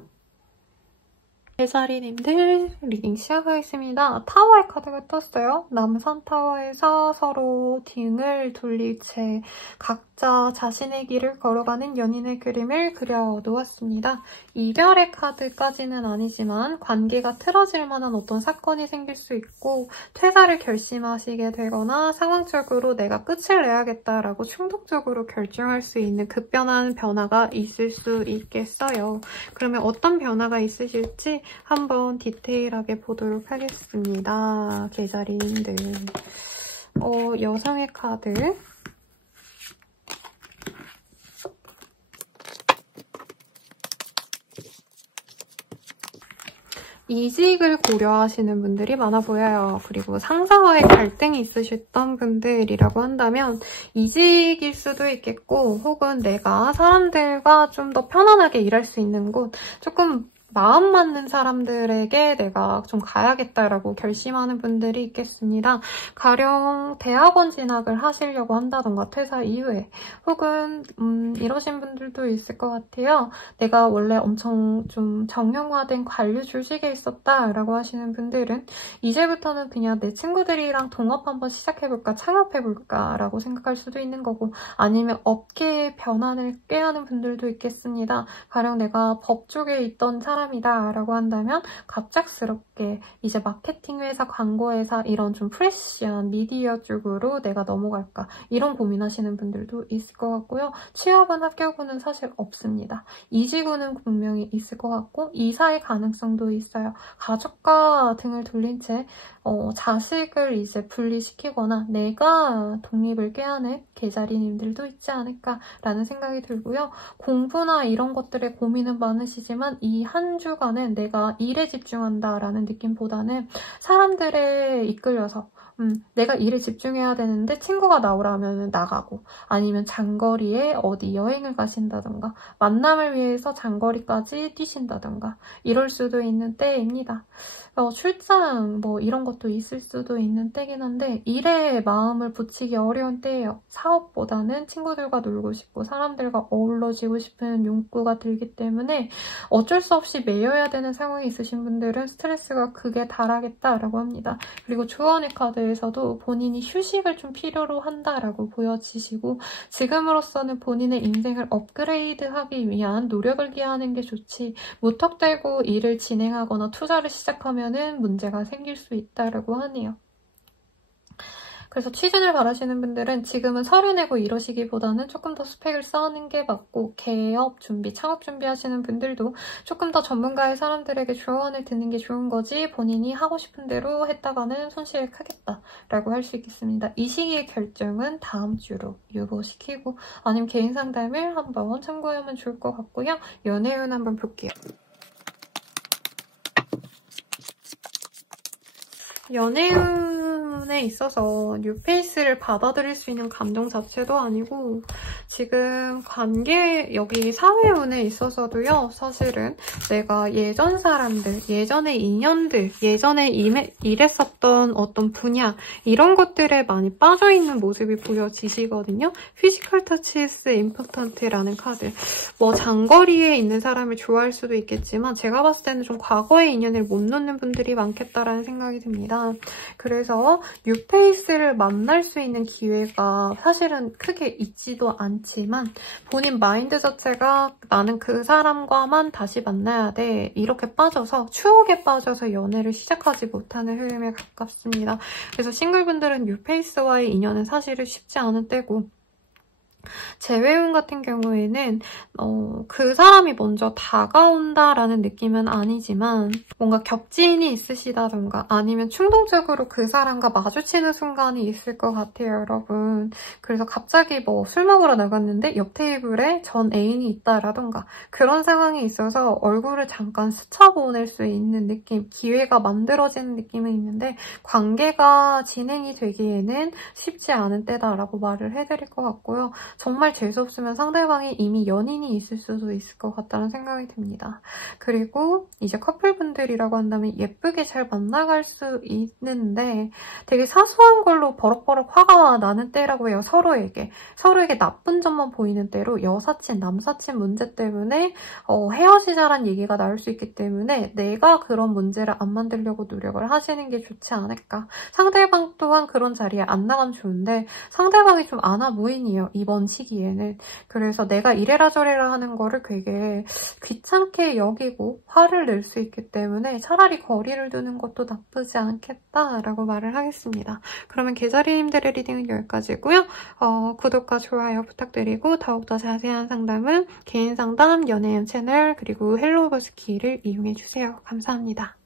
제자리님들 리딩 시작하겠습니다. 타워의 카드가 떴어요. 남산 타워에서 서로 등을 돌릴 채 각자 자신의 길을 걸어가는 연인의 그림을 그려놓았습니다. 이별의 카드까지는 아니지만 관계가 틀어질 만한 어떤 사건이 생길 수 있고 퇴사를 결심하시게 되거나 상황적으로 내가 끝을 내야겠다라고 충동적으로 결정할 수 있는 급변한 변화가 있을 수 있겠어요. 그러면 어떤 변화가 있으실지 한번 디테일하게 보도록 하겠습니다. 제자리님들. 여성의 카드. 이직을 고려하시는 분들이 많아 보여요. 그리고 상사와의 갈등이 있으셨던 분들이라고 한다면 이직일 수도 있겠고 혹은 내가 사람들과 좀 더 편안하게 일할 수 있는 곳, 조금 마음 맞는 사람들에게 내가 좀 가야겠다라고 결심하는 분들이 있겠습니다. 가령 대학원 진학을 하시려고 한다던가 퇴사 이후에 혹은 이러신 분들도 있을 것 같아요. 내가 원래 엄청 좀 정형화된 관료 조직에 있었다라고 하시는 분들은 이제부터는 그냥 내 친구들이랑 동업 한번 시작해볼까 창업해볼까 라고 생각할 수도 있는 거고, 아니면 업계의 변화를 꾀하는 분들도 있겠습니다. 가령 내가 법 쪽에 있던 사람이다 라고 한다면 갑작스럽게 이제 마케팅 회사, 광고 회사 이런 좀 프레시한 미디어 쪽으로 내가 넘어갈까 이런 고민하시는 분들도 있을 것 같고요. 취업은 합격은 사실 없습니다. 이직은 분명히 있을 것 같고 이사의 가능성도 있어요. 가족과 등을 돌린 채 자식을 이제 분리시키거나 내가 독립을 꾀하는 계자리님들도 있지 않을까라는 생각이 들고요. 공부나 이런 것들에 고민은 많으시지만 이 한 주간은 내가 일에 집중한다라는 느낌보다는 사람들에 이끌려서 내가 일에 집중해야 되는데 친구가 나오라면 나가고, 아니면 장거리에 어디 여행을 가신다던가 만남을 위해서 장거리까지 뛰신다던가 이럴 수도 있는 때입니다. 출장 뭐 이런 것도 있을 수도 있는 때긴 한데 일에 마음을 붙이기 어려운 때예요. 사업보다는 친구들과 놀고 싶고 사람들과 어우러지고 싶은 욕구가 들기 때문에 어쩔 수 없이 매여야 되는 상황이 있으신 분들은 스트레스가 극에 달하겠다라고 합니다. 그리고 조언의 카드에서도 본인이 휴식을 좀 필요로 한다라고 보여지시고 지금으로서는 본인의 인생을 업그레이드하기 위한 노력을 기하는 게 좋지 무턱대고 일을 진행하거나 투자를 시작하면은 문제가 생길 수 있다라고 하네요. 그래서 취준을 바라시는 분들은 지금은 서류 내고 이러시기보다는 조금 더 스펙을 쌓는 게 맞고 개업 준비, 창업 준비하시는 분들도 조금 더 전문가의 사람들에게 조언을 듣는 게 좋은 거지 본인이 하고 싶은 대로 했다가는 손실이 크겠다라고 할 수 있겠습니다. 이 시기의 결정은 다음 주로 유보시키고 아니면 개인 상담을 한번 참고하면 좋을 것 같고요. 연애운 한번 볼게요. 연애운에 있어서 뉴페이스를 받아들일 수 있는 감정 자체도 아니고 지금 관계, 여기 사회운에 있어서도요. 사실은 내가 예전 사람들, 예전의 인연들, 예전에 일했었던 어떤 분야 이런 것들에 많이 빠져있는 모습이 보여지시거든요. 피지컬 터치 is important라는 카드. 뭐 장거리에 있는 사람을 좋아할 수도 있겠지만 제가 봤을 때는 좀 과거의 인연을 못 놓는 분들이 많겠다라는 생각이 듭니다. 그래서 뉴페이스를 만날 수 있는 기회가 사실은 크게 있지도 않지만 본인 마인드 자체가 나는 그 사람과만 다시 만나야 돼 이렇게 빠져서 추억에 빠져서 연애를 시작하지 못하는 흐름에 가깝습니다. 그래서 싱글분들은 뉴페이스와의 인연은 사실은 쉽지 않은 때고 재회운 같은 경우에는 그 사람이 먼저 다가온다라는 느낌은 아니지만 뭔가 겹지인이 있으시다던가 아니면 충동적으로 그 사람과 마주치는 순간이 있을 것 같아요, 여러분. 그래서 갑자기 뭐 술 먹으러 나갔는데 옆 테이블에 전 애인이 있다라던가 그런 상황이 있어서 얼굴을 잠깐 스쳐보낼 수 있는 느낌, 기회가 만들어지는 느낌은 있는데 관계가 진행이 되기에는 쉽지 않은 때다라고 말을 해드릴 것 같고요. 정말 재수없으면 상대방이 이미 연인이 있을 수도 있을 것 같다는 생각이 듭니다. 그리고 이제 커플분들이라고 한다면 예쁘게 잘 만나갈 수 있는데 되게 사소한 걸로 버럭버럭 화가 나는 때라고 해요. 서로에게 나쁜 점만 보이는 때로 여사친, 남사친 문제 때문에 헤어지자란 얘기가 나올 수 있기 때문에 내가 그런 문제를 안 만들려고 노력을 하시는 게 좋지 않을까. 상대방 또한 그런 자리에 안 나가면 좋은데 상대방이 좀 안아 무인이에요. 이번 시기에는. 그래서 내가 이래라 저래라 하는 거를 되게 귀찮게 여기고 화를 낼 수 있기 때문에 차라리 거리를 두는 것도 나쁘지 않겠다라고 말을 하겠습니다. 그러면 계절이님들의 리딩은 여기까지고요. 구독과 좋아요 부탁드리고 더욱더 자세한 상담은 개인 상담, 연예인 채널, 그리고 헬로우버스키를 이용해주세요. 감사합니다.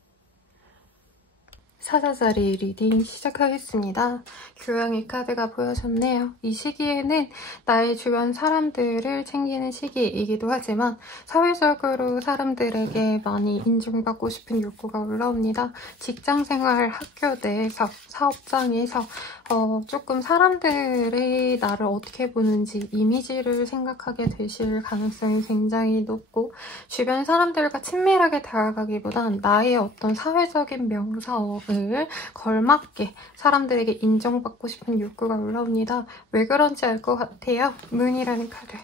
사자자리 리딩 시작하겠습니다. 교양의 카드가 보여졌네요. 이 시기에는 나의 주변 사람들을 챙기는 시기이기도 하지만 사회적으로 사람들에게 많이 인정받고 싶은 욕구가 올라옵니다. 직장생활, 학교 내에서, 사업장에서 조금 사람들이 나를 어떻게 보는지 이미지를 생각하게 되실 가능성이 굉장히 높고 주변 사람들과 친밀하게 다가가기보단 나의 어떤 사회적인 명성을 걸맞게 사람들에게 인정받고 싶은 욕구가 올라옵니다. 왜 그런지 알 것 같아요. 문이라는 카드.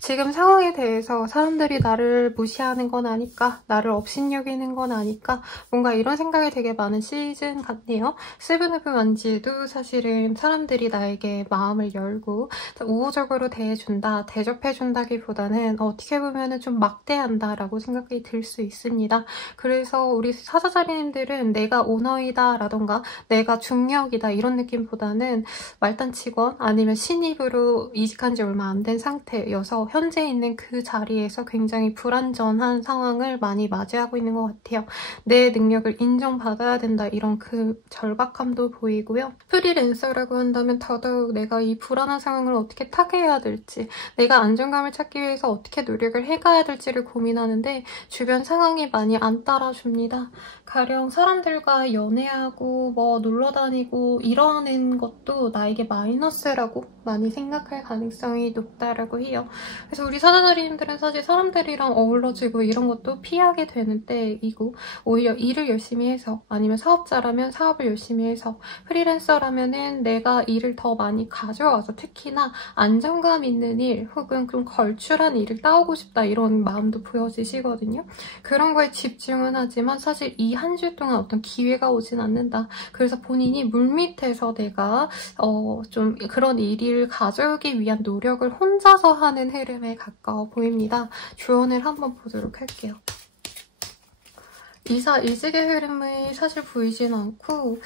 지금 상황에 대해서 사람들이 나를 무시하는 건 아닐까? 나를 업신여기는 건 아닐까? 뭔가 이런 생각이 되게 많은 시즌 같네요. 세븐 오브 원지도 사실은 사람들이 나에게 마음을 열고 우호적으로 대해준다, 대접해준다기보다는 어떻게 보면 좀 막대한다라고 생각이 들 수 있습니다. 그래서 우리 사자자리님들은 내가 오너이다 라던가 내가 중력이다 이런 느낌보다는 말단 직원 아니면 신입으로 이직한 지 얼마 안 된 상태여서 현재 있는 그 자리에서 굉장히 불안전한 상황을 많이 맞이하고 있는 것 같아요. 내 능력을 인정받아야 된다 이런 그 절박함도 보이고요. 프리랜서라고 한다면 더더욱 내가 이 불안한 상황을 어떻게 타개해야 될지 내가 안정감을 찾기 위해서 어떻게 노력을 해가야 될지를 고민하는데 주변 상황이 많이 안 따라줍니다. 가령 사람들과 연애하고 뭐 놀러 다니고 이러는 것도 나에게 마이너스라고 많이 생각할 가능성이 높다라고 해요. 그래서 우리 사자자리님들은 사실 사람들이랑 어우러지고 이런 것도 피하게 되는 때이고 오히려 일을 열심히 해서 아니면 사업자라면 사업을 열심히 해서 프리랜서라면은 내가 일을 더 많이 가져와서 특히나 안정감 있는 일 혹은 좀 걸출한 일을 따오고 싶다 이런 마음도 보여지시거든요. 그런 거에 집중은 하지만 사실 이 한 주 동안 어떤 기회가 오진 않는다. 그래서 본인이 물밑에서 내가 좀 그런 일을 가져오기 위한 노력을 혼자서 하는 흐름에 가까워 보입니다. 조언을 한번 보도록 할게요. 이사 이직의 흐름이 사실 보이진 않고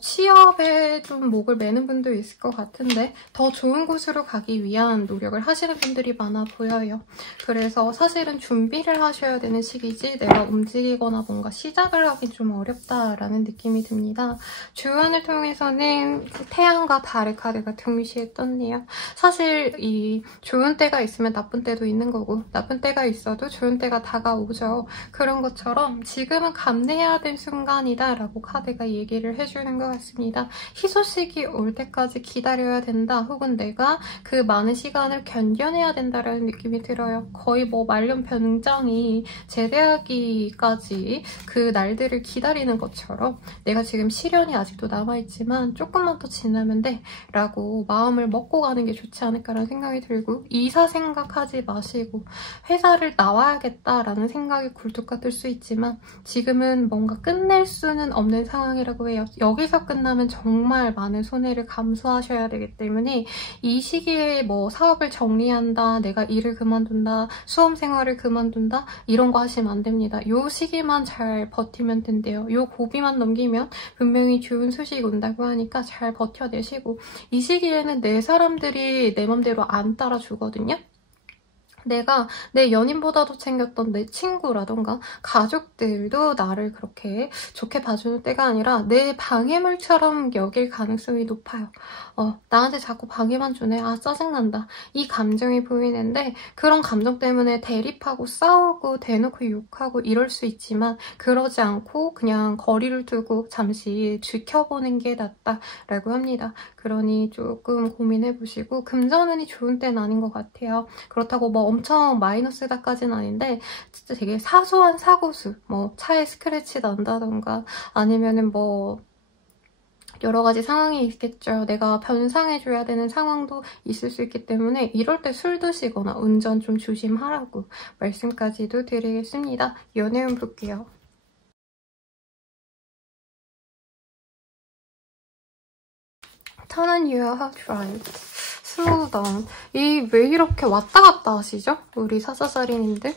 취업에 좀 목을 매는 분도 있을 것 같은데 더 좋은 곳으로 가기 위한 노력을 하시는 분들이 많아 보여요. 그래서 사실은 준비를 하셔야 되는 시기지 내가 움직이거나 뭔가 시작을 하긴 좀 어렵다라는 느낌이 듭니다. 주변을 통해서는 태양과 달의 카드가 동시에 떴네요. 사실 이 좋은 때가 있으면 나쁜 때도 있는 거고 나쁜 때가 있어도 좋은 때가 다가오죠. 그런 것처럼 지금은 감내해야 될 순간이다 라고 카드가 얘기를 해주는 것 같습니다. 희소식이 올 때까지 기다려야 된다 혹은 내가 그 많은 시간을 견뎌내야 된다라는 느낌이 들어요. 거의 뭐 말년병장이 제대하기까지 그 날들을 기다리는 것처럼 내가 지금 시련이 아직도 남아있지만 조금만 더 지나면 돼 라고 마음을 먹고 가는 게 좋지 않을까라는 생각이 들고 이사 생각하지 마시고 회사를 나와야겠다라는 생각이 굴뚝 같을 수 있지만 지금은 뭔가 끝낼 수는 없는 상황이라고 해요. 여기서 끝나면 정말 많은 손해를 감수하셔야 되기 때문에 이 시기에 뭐 사업을 정리한다, 내가 일을 그만둔다, 수험 생활을 그만둔다 이런 거 하시면 안 됩니다. 요 시기만 잘 버티면 된대요. 요 고비만 넘기면 분명히 좋은 소식이 온다고 하니까 잘 버텨내시고 이 시기에는 내 사람들이 내 맘대로 안 따라주거든요. 내가 내 연인보다도 챙겼던 내 친구라던가 가족들도 나를 그렇게 좋게 봐주는 때가 아니라 내 방해물처럼 여길 가능성이 높아요. 나한테 자꾸 방해만 주네. 아 짜증난다. 이 감정이 보이는데 그런 감정 때문에 대립하고 싸우고 대놓고 욕하고 이럴 수 있지만 그러지 않고 그냥 거리를 두고 잠시 지켜보는 게 낫다라고 합니다. 그러니 조금 고민해보시고 금전운이 좋은 때는 아닌 것 같아요. 그렇다고 뭐 엄청 마이너스다까지는 아닌데 진짜 되게 사소한 사고수 뭐 차에 스크래치 난다던가 아니면은 뭐 여러 가지 상황이 있겠죠. 내가 변상해줘야 되는 상황도 있을 수 있기 때문에 이럴 때 술 드시거나 운전 좀 조심하라고 말씀까지도 드리겠습니다. 연애운 볼게요. Turn on your hard drive. 슬로우 다운. 이 왜 이렇게 왔다 갔다 하시죠? 우리 사사사리님들.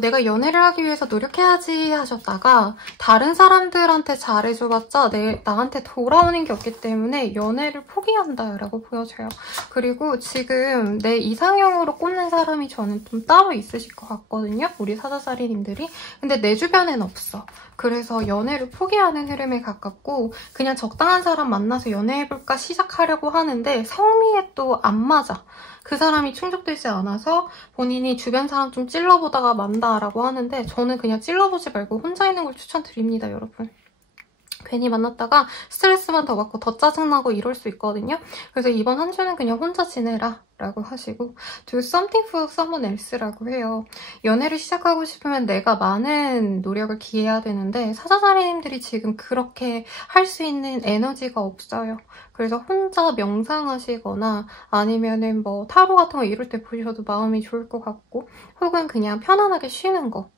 내가 연애를 하기 위해서 노력해야지 하셨다가 다른 사람들한테 잘해줘봤자 나한테 돌아오는 게 없기 때문에 연애를 포기한다라고 보여져요. 그리고 지금 내 이상형으로 꼽는 사람이 저는 좀 따로 있으실 것 같거든요. 우리 사사사리님들이. 근데 내 주변엔 없어. 그래서 연애를 포기하는 흐름에 가깝고 그냥 적당한 사람 만나서 연애해볼까 시작하려고 하는데 성미에 또 안 맞아. 그 사람이 충족되지 않아서 본인이 주변 사람 좀 찔러보다가 만다라고 하는데 저는 그냥 찔러보지 말고 혼자 있는 걸 추천드립니다, 여러분. 괜히 만났다가 스트레스만 더 받고 더 짜증나고 이럴 수 있거든요. 그래서 이번 한 주는 그냥 혼자 지내라 라고 하시고 Do something for someone else라고 해요. 연애를 시작하고 싶으면 내가 많은 노력을 기해야 되는데 사자자리님들이 지금 그렇게 할 수 있는 에너지가 없어요. 그래서 혼자 명상하시거나 아니면은 뭐 타로 같은 거 이럴 때 보셔도 마음이 좋을 것 같고 혹은 그냥 편안하게 쉬는 거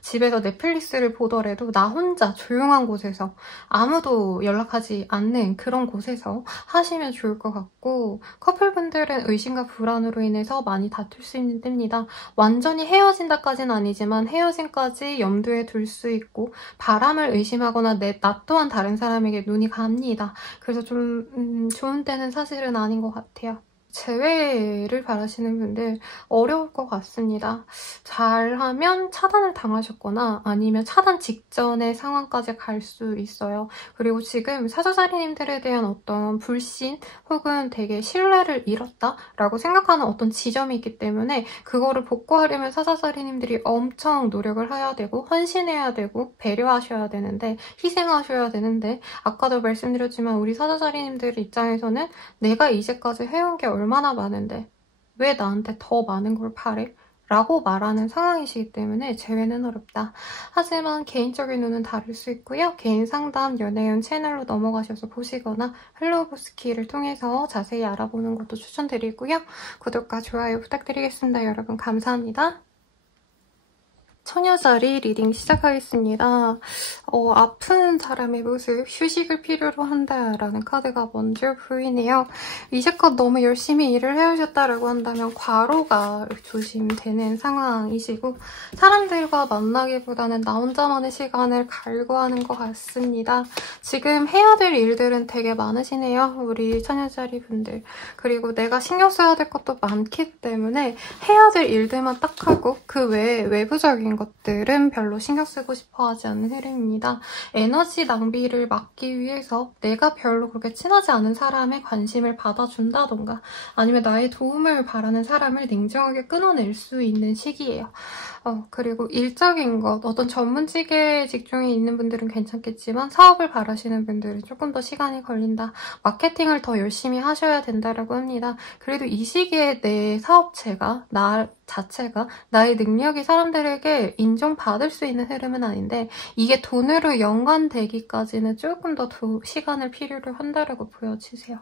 집에서 넷플릭스를 보더라도 나 혼자 조용한 곳에서 아무도 연락하지 않는 그런 곳에서 하시면 좋을 것 같고 커플분들은 의심과 불안으로 인해서 많이 다툴 수 있는 때입니다. 완전히 헤어진다까지는 아니지만 헤어짐까지 염두에 둘 수 있고 바람을 의심하거나 나 또한 다른 사람에게 눈이 갑니다. 그래서 좀 좋은 때는 사실은 아닌 것 같아요. 재회를 바라시는 분들 어려울 것 같습니다. 잘하면 차단을 당하셨거나 아니면 차단 직전의 상황까지 갈 수 있어요. 그리고 지금 사자자리님들에 대한 어떤 불신 혹은 되게 신뢰를 잃었다라고 생각하는 어떤 지점이 있기 때문에 그거를 복구하려면 사자자리님들이 엄청 노력을 해야 되고 헌신해야 되고 배려하셔야 되는데 희생하셔야 되는데 아까도 말씀드렸지만 우리 사자자리님들 입장에서는 내가 이제까지 해온 게 얼마나 많은데 왜 나한테 더 많은 걸 바래? 라고 말하는 상황이시기 때문에 재회는 어렵다. 하지만 개인적인 눈은 다를 수 있고요. 개인 상담 연애운 채널로 넘어가셔서 보시거나 헬로우보스키를 통해서 자세히 알아보는 것도 추천드리고요. 구독과 좋아요 부탁드리겠습니다. 여러분 감사합니다. 처녀자리 리딩 시작하겠습니다. 아픈 사람의 모습, 휴식을 필요로 한다라는 카드가 먼저 보이네요. 이제껏 너무 열심히 일을 해오셨다라고 한다면 과로가 조심되는 상황이시고 사람들과 만나기보다는 나 혼자만의 시간을 갈구하는 것 같습니다. 지금 해야 될 일들은 되게 많으시네요. 우리 처녀자리 분들. 그리고 내가 신경 써야 될 것도 많기 때문에 해야 될 일들만 딱 하고 그 외에 외부적인 것들은 별로 신경 쓰고 싶어 하지 않는 흐름입니다. 에너지 낭비를 막기 위해서 내가 별로 그렇게 친하지 않은 사람의 관심을 받아준다던가 아니면 나의 도움을 바라는 사람을 냉정하게 끊어낼 수 있는 시기예요. 그리고 일적인 것, 어떤 전문직에 직종에 있는 분들은 괜찮겠지만 사업을 바라시는 분들은 조금 더 시간이 걸린다. 마케팅을 더 열심히 하셔야 된다라고 합니다. 그래도 이 시기에 내 사업체가, 나 자체가, 나의 능력이 사람들에게 인정받을 수 있는 흐름은 아닌데 이게 돈으로 연관되기까지는 조금 더 시간을 필요로 한다라고 보여지세요.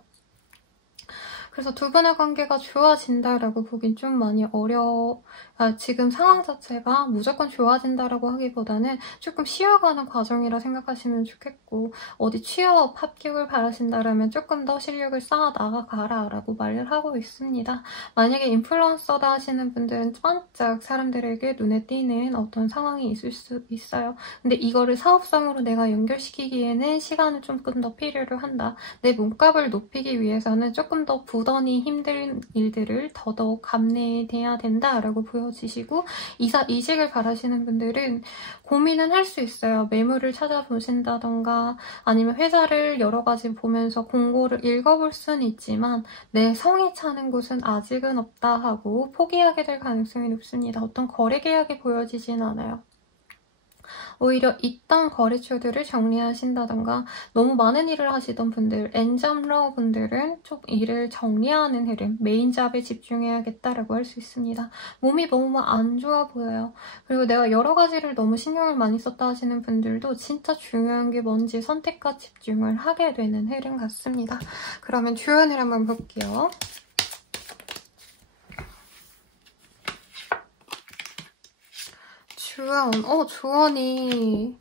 그래서 두 분의 관계가 좋아진다라고 보긴 좀 많이 지금 상황 자체가 무조건 좋아진다라고 하기보다는 조금 쉬어가는 과정이라 생각하시면 좋겠고 어디 취업 합격을 바라신다라면 조금 더 실력을 쌓아 나가가라 라고 말을 하고 있습니다. 만약에 인플루언서다 하시는 분들은 반짝 사람들에게 눈에 띄는 어떤 상황이 있을 수 있어요. 근데 이거를 사업성으로 내가 연결시키기에는 시간을 조금 더 필요로 한다. 내 몸값을 높이기 위해서는 조금 더 부단히 힘든 일들을 더더욱 감내해야 된다라고 보여지시고 이직을 바라시는 분들은 고민은 할 수 있어요. 매물을 찾아보신다던가 아니면 회사를 여러 가지 보면서 공고를 읽어볼 수는 있지만 내 성이 차는 곳은 아직은 없다 하고 포기하게 될 가능성이 높습니다. 어떤 거래 계약이 보여지진 않아요. 오히려 있던 거래처들을 정리하신다던가 너무 많은 일을 하시던 분들, 엔잡러 분들은 좀 일을 정리하는 흐름, 메인 잡에 집중해야겠다라고 할 수 있습니다. 몸이 너무 안 좋아 보여요. 그리고 내가 여러 가지를 너무 신경을 많이 썼다 하시는 분들도 진짜 중요한 게 뭔지 선택과 집중을 하게 되는 흐름 같습니다. 그러면 주연을 한번 볼게요. 주원이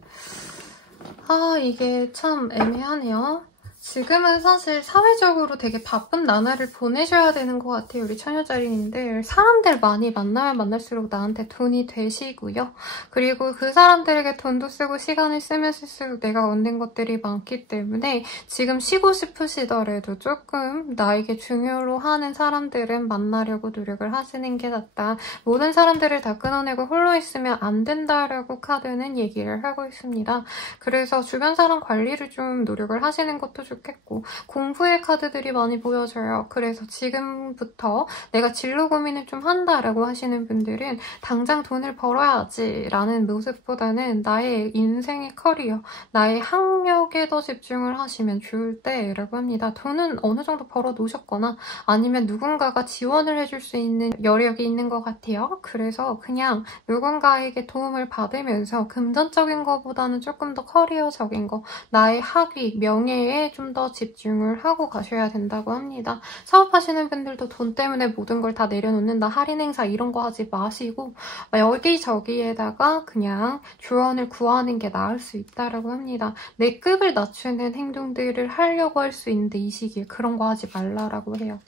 이게 참 애매하네요. 지금은 사실 사회적으로 되게 바쁜 나날을 보내셔야 되는 것 같아요. 우리 처녀자리님들. 사람들 많이 만나면 만날수록 나한테 돈이 되시고요. 그리고 그 사람들에게 돈도 쓰고 시간을 쓰면 쓸수록 내가 얻는 것들이 많기 때문에 지금 쉬고 싶으시더라도 조금 나에게 중요로 하는 사람들은 만나려고 노력을 하시는 게 낫다. 모든 사람들을 다 끊어내고 홀로 있으면 안 된다라고 카드는 얘기를 하고 있습니다. 그래서 주변 사람 관리를 좀 노력을 하시는 것도 좋겠고 공부의 카드들이 많이 보여져요. 그래서 지금부터 내가 진로 고민을 좀 한다라고 하시는 분들은 당장 돈을 벌어야지 라는 모습보다는 나의 인생의 커리어, 나의 학력에 더 집중을 하시면 좋을 때라고 합니다. 돈은 어느 정도 벌어 놓으셨거나 아니면 누군가가 지원을 해줄 수 있는 여력이 있는 것 같아요. 그래서 그냥 누군가에게 도움을 받으면서 금전적인 것보다는 조금 더 커리어적인 거, 나의 학위, 명예에 좀 더 집중을 하고 가셔야 된다고 합니다. 사업하시는 분들도 돈 때문에 모든 걸 다 내려놓는다, 할인 행사 이런 거 하지 마시고 여기저기에다가 그냥 조언을 구하는 게 나을 수 있다고 합니다. 내 급을 낮추는 행동들을 하려고 할 수 있는데 이 시기에 그런 거 하지 말라라고 해요.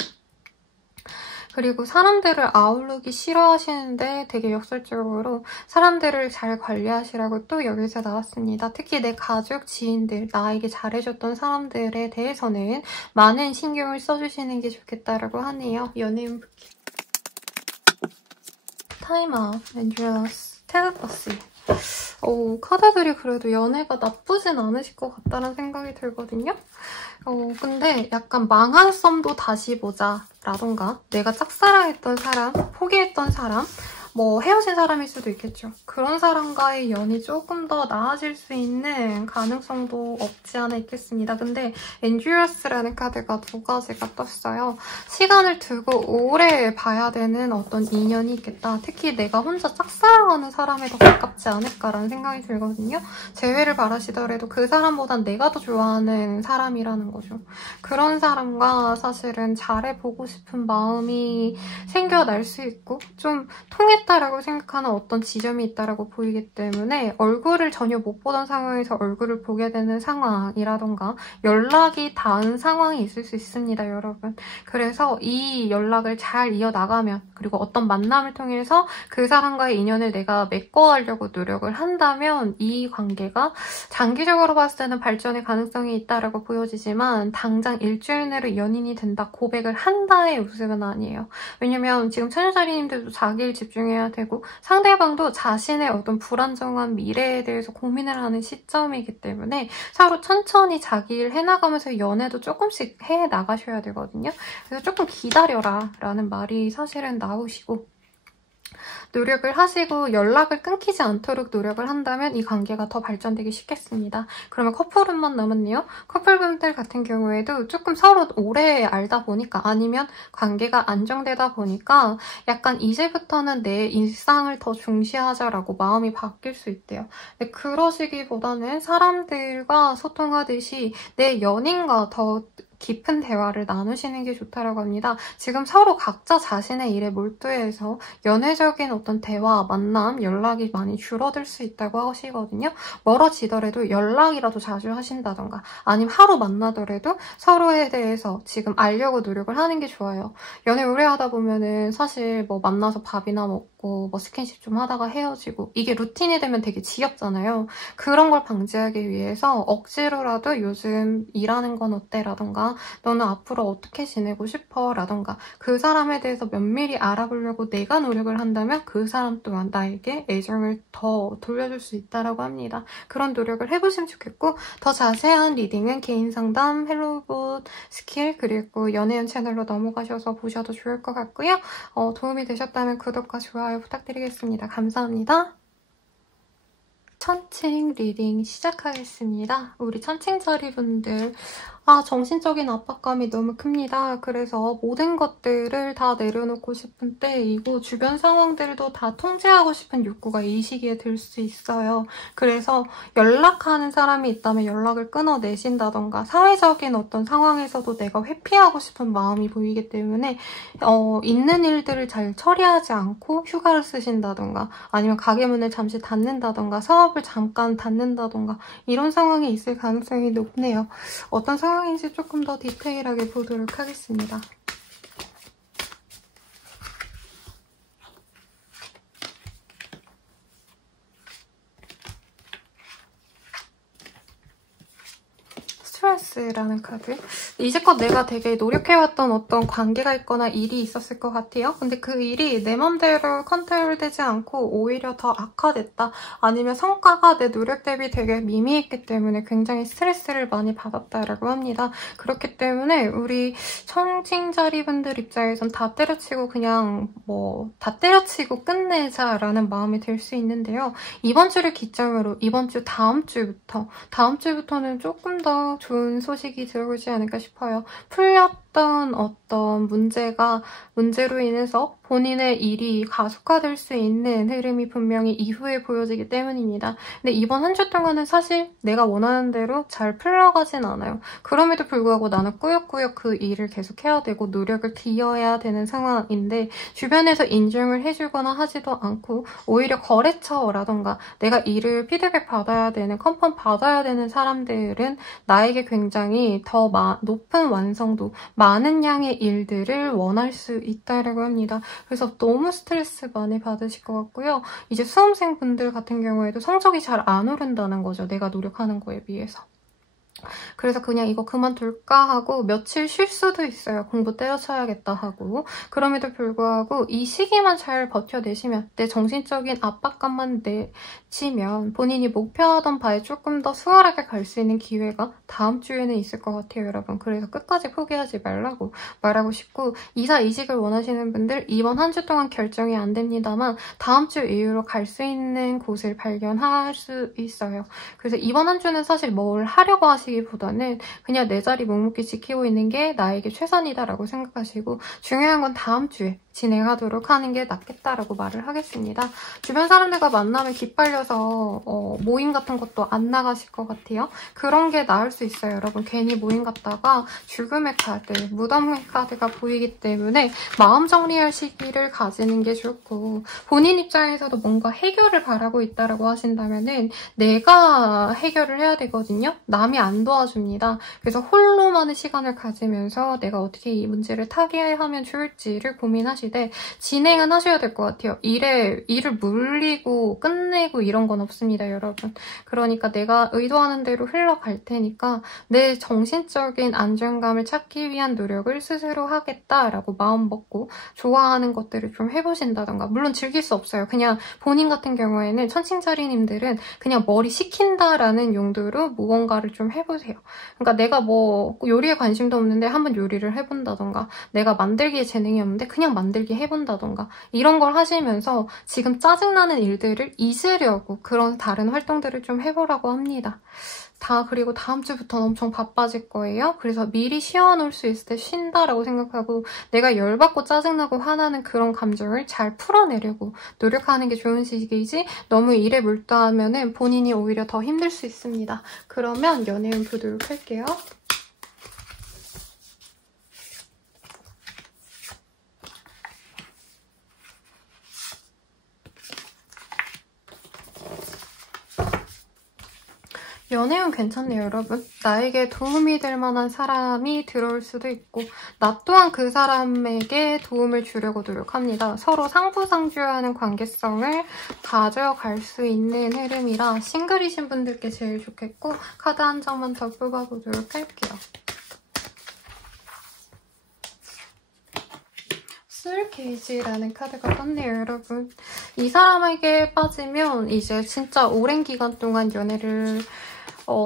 그리고 사람들을 아우르기 싫어하시는데 되게 역설적으로 사람들을 잘 관리하시라고 또 여기서 나왔습니다. 특히 내 가족, 지인들, 나에게 잘해줬던 사람들에 대해서는 많은 신경을 써주시는 게 좋겠다라고 하네요. 연예인 부키. 타임아웃, 엔드레스, 텔레파시. 카드들이 그래도 연애가 나쁘진 않으실 것 같다는 생각이 들거든요. 근데 약간 망한 썸도 다시 보자 라던가 내가 짝사랑했던 사람, 포기했던 사람, 뭐 헤어진 사람일 수도 있겠죠. 그런 사람과의 연이 조금 더 나아질 수 있는 가능성도 없지 않아 있겠습니다. 근데 엔듀러스라는 카드가 두 가지가 떴어요. 시간을 두고 오래 봐야 되는 어떤 인연이 있겠다. 특히 내가 혼자 짝사랑하는 사람에 더 가깝지 않을까라는 생각이 들거든요. 재회를 바라시더라도 그 사람보단 내가 더 좋아하는 사람이라는 거죠. 그런 사람과 사실은 잘해보고 싶은 마음이 생겨날 수 있고 좀 통해 피했다라고 생각하는 어떤 지점이 있다라고 보이기 때문에 얼굴을 전혀 못 보던 상황에서 얼굴을 보게 되는 상황이라던가 연락이 닿은 상황이 있을 수 있습니다, 여러분. 그래서 이 연락을 잘 이어나가면 그리고 어떤 만남을 통해서 그 사람과의 인연을 내가 메꿔가려고 노력을 한다면 이 관계가 장기적으로 봤을 때는 발전의 가능성이 있다라고 보여지지만 당장 일주일 내로 연인이 된다, 고백을 한다의 모습은 아니에요. 왜냐면 지금 천여자리님들도 자기 일 집중해야 되고 상대방도 자신의 어떤 불안정한 미래에 대해서 고민을 하는 시점이기 때문에 서로 천천히 자기 일 해나가면서 연애도 조금씩 해나가셔야 되거든요. 그래서 조금 기다려라 라는 말이 사실은 나오시고 노력을 하시고 연락을 끊기지 않도록 노력을 한다면 이 관계가 더 발전되기 쉽겠습니다. 그러면 커플은만 남았네요. 커플분들 같은 경우에도 조금 서로 오래 알다 보니까 아니면 관계가 안정되다 보니까 약간 이제부터는 내 일상을 더 중시하자라고 마음이 바뀔 수 있대요. 근데 그러시기보다는 사람들과 소통하듯이 내 연인과 더 깊은 대화를 나누시는 게 좋다라고 합니다. 지금 서로 각자 자신의 일에 몰두해서 연애적인 어떤 대화, 만남, 연락이 많이 줄어들 수 있다고 하시거든요. 멀어지더라도 연락이라도 자주 하신다던가 아니면 하루 만나더라도 서로에 대해서 지금 알려고 노력을 하는 게 좋아요. 연애 오래 하다 보면은 사실 뭐 만나서 밥이나 먹고 뭐 스킨십 좀 하다가 헤어지고 이게 루틴이 되면 되게 지겹잖아요. 그런 걸 방지하기 위해서 억지로라도 요즘 일하는 건 어때? 라던가 너는 앞으로 어떻게 지내고 싶어? 라던가 그 사람에 대해서 면밀히 알아보려고 내가 노력을 한다면 그 사람 또한 나에게 애정을 더 돌려줄 수 있다고 합니다. 그런 노력을 해보시면 좋겠고 더 자세한 리딩은 개인 상담, 헬로봇 스킬 그리고 연애운 채널로 넘어가셔서 보셔도 좋을 것 같고요. 도움이 되셨다면 구독과 좋아요 부탁드리겠습니다. 감사합니다. 천칭 리딩 시작하겠습니다. 우리 천칭자리분들 정신적인 압박감이 너무 큽니다. 그래서 모든 것들을 다 내려놓고 싶은 때이고 주변 상황들도 다 통제하고 싶은 욕구가 이 시기에 들 수 있어요. 그래서 연락하는 사람이 있다면 연락을 끊어내신다던가 사회적인 어떤 상황에서도 내가 회피하고 싶은 마음이 보이기 때문에 있는 일들을 잘 처리하지 않고 휴가를 쓰신다던가 아니면 가게 문을 잠시 닫는다던가 사업을 잠깐 닫는다던가 이런 상황이 있을 가능성이 높네요. 어떤 상황인지 조금 더 디테일하게 보도록 하겠습니다. 스트레스라는 카드. 이제껏 내가 되게 노력해왔던 어떤 관계가 있거나 일이 있었을 것 같아요. 근데 그 일이 내 맘대로 컨트롤되지 않고 오히려 더 악화됐다. 아니면 성과가 내 노력 대비 되게 미미했기 때문에 굉장히 스트레스를 많이 받았다라고 합니다. 그렇기 때문에 우리 청칭자리분들 입장에선 다 때려치고 그냥 다 때려치고 끝내자라는 마음이 들 수 있는데요. 이번 주를 기점으로 이번 주 다음 주부터는 조금 더 좋은 소식이 들어오지 않을까 싶어요. 풀렸던 어떤 문제로 인해서 본인의 일이 가속화될 수 있는 흐름이 분명히 이후에 보여지기 때문입니다. 근데 이번 한 주 동안은 사실 내가 원하는 대로 잘 풀려가진 않아요. 그럼에도 불구하고 나는 꾸역꾸역 그 일을 계속 해야 되고 노력을 기여해야 되는 상황인데 주변에서 인정을 해주거나 하지도 않고 오히려 거래처라던가 내가 일을 피드백 받아야 되는 컨펌 받아야 되는 사람들은 나에게 굉장히 더 높은 완성도, 많은 양의 일들을 원할 수 있다고 합니다. 그래서 너무 스트레스 많이 받으실 것 같고요. 이제 수험생분들 같은 경우에도 성적이 잘 안 오른다는 거죠. 내가 노력하는 거에 비해서. 그래서 그냥 이거 그만둘까 하고 며칠 쉴 수도 있어요. 공부 때려쳐야겠다 하고. 그럼에도 불구하고 이 시기만 잘 버텨내시면 내 정신적인 압박감만 내치면 본인이 목표하던 바에 조금 더 수월하게 갈 수 있는 기회가 다음 주에는 있을 것 같아요, 여러분. 그래서 끝까지 포기하지 말라고 말하고 싶고 이사 이직을 원하시는 분들 이번 한 주 동안 결정이 안 됩니다만 다음 주 이후로 갈 수 있는 곳을 발견할 수 있어요. 그래서 이번 한 주는 사실 뭘 하려고 하시기보다는 그냥 내 자리 묵묵히 지키고 있는 게 나에게 최선이다라고 생각하시고 중요한 건 다음 주에 진행하도록 하는 게 낫겠다라고 말을 하겠습니다. 주변 사람들과 만나면 기빨려서 모임 같은 것도 안 나가실 것 같아요. 그런 게 나을 수 있어요, 여러분. 괜히 모임 갔다가 죽음의 카드, 무덤의 카드가 보이기 때문에 마음 정리할 시기를 가지는 게 좋고, 본인 입장에서도 뭔가 해결을 바라고 있다라고 하신다면은 내가 해결을 해야 되거든요. 남이 안 도와줍니다. 그래서 홀로만의 시간을 가지면서 내가 어떻게 이 문제를 타개하면 좋을지를 고민하시되 진행은 하셔야 될 것 같아요. 일을 물리고 끝내고 이런 건 없습니다, 여러분. 그러니까 내가 의도하는 대로 흘러갈 테니까 내 정신적인 안정감을 찾기 위한 노력을 스스로 하겠다라고 마음 먹고 좋아하는 것들을 좀 해보신다던가. 물론 즐길 수 없어요. 그냥 본인 같은 경우에는 천칭자리님들은 그냥 머리 식힌다라는 용도로 무언가를 좀 해보세요. 그러니까 내가 뭐 요리에 관심도 없는데 한번 요리를 해본다던가, 내가 만들기에 재능이 없는데 그냥 만들기 해본다던가, 이런 걸 하시면서 지금 짜증나는 일들을 잊으려고 그런 다른 활동들을 좀 해보라고 합니다. 그리고 다음 주부터는 엄청 바빠질 거예요. 그래서 미리 쉬어놓을 수 있을 때 쉰다라고 생각하고 내가 열받고 짜증나고 화나는 그런 감정을 잘 풀어내려고 노력하는 게 좋은 시기이지, 너무 일에 몰두하면 본인이 오히려 더 힘들 수 있습니다. 그러면 연애운 보도록 할게요. 연애운 괜찮네요, 여러분. 나에게 도움이 될 만한 사람이 들어올 수도 있고 나 또한 그 사람에게 도움을 주려고 노력합니다. 서로 상부상조하는 관계성을 가져갈 수 있는 흐름이라 싱글이신 분들께 제일 좋겠고, 카드 한 장만 더 뽑아보도록 할게요. 술게이지라는 카드가 떴네요, 여러분. 이 사람에게 빠지면 이제 진짜 오랜 기간 동안 연애를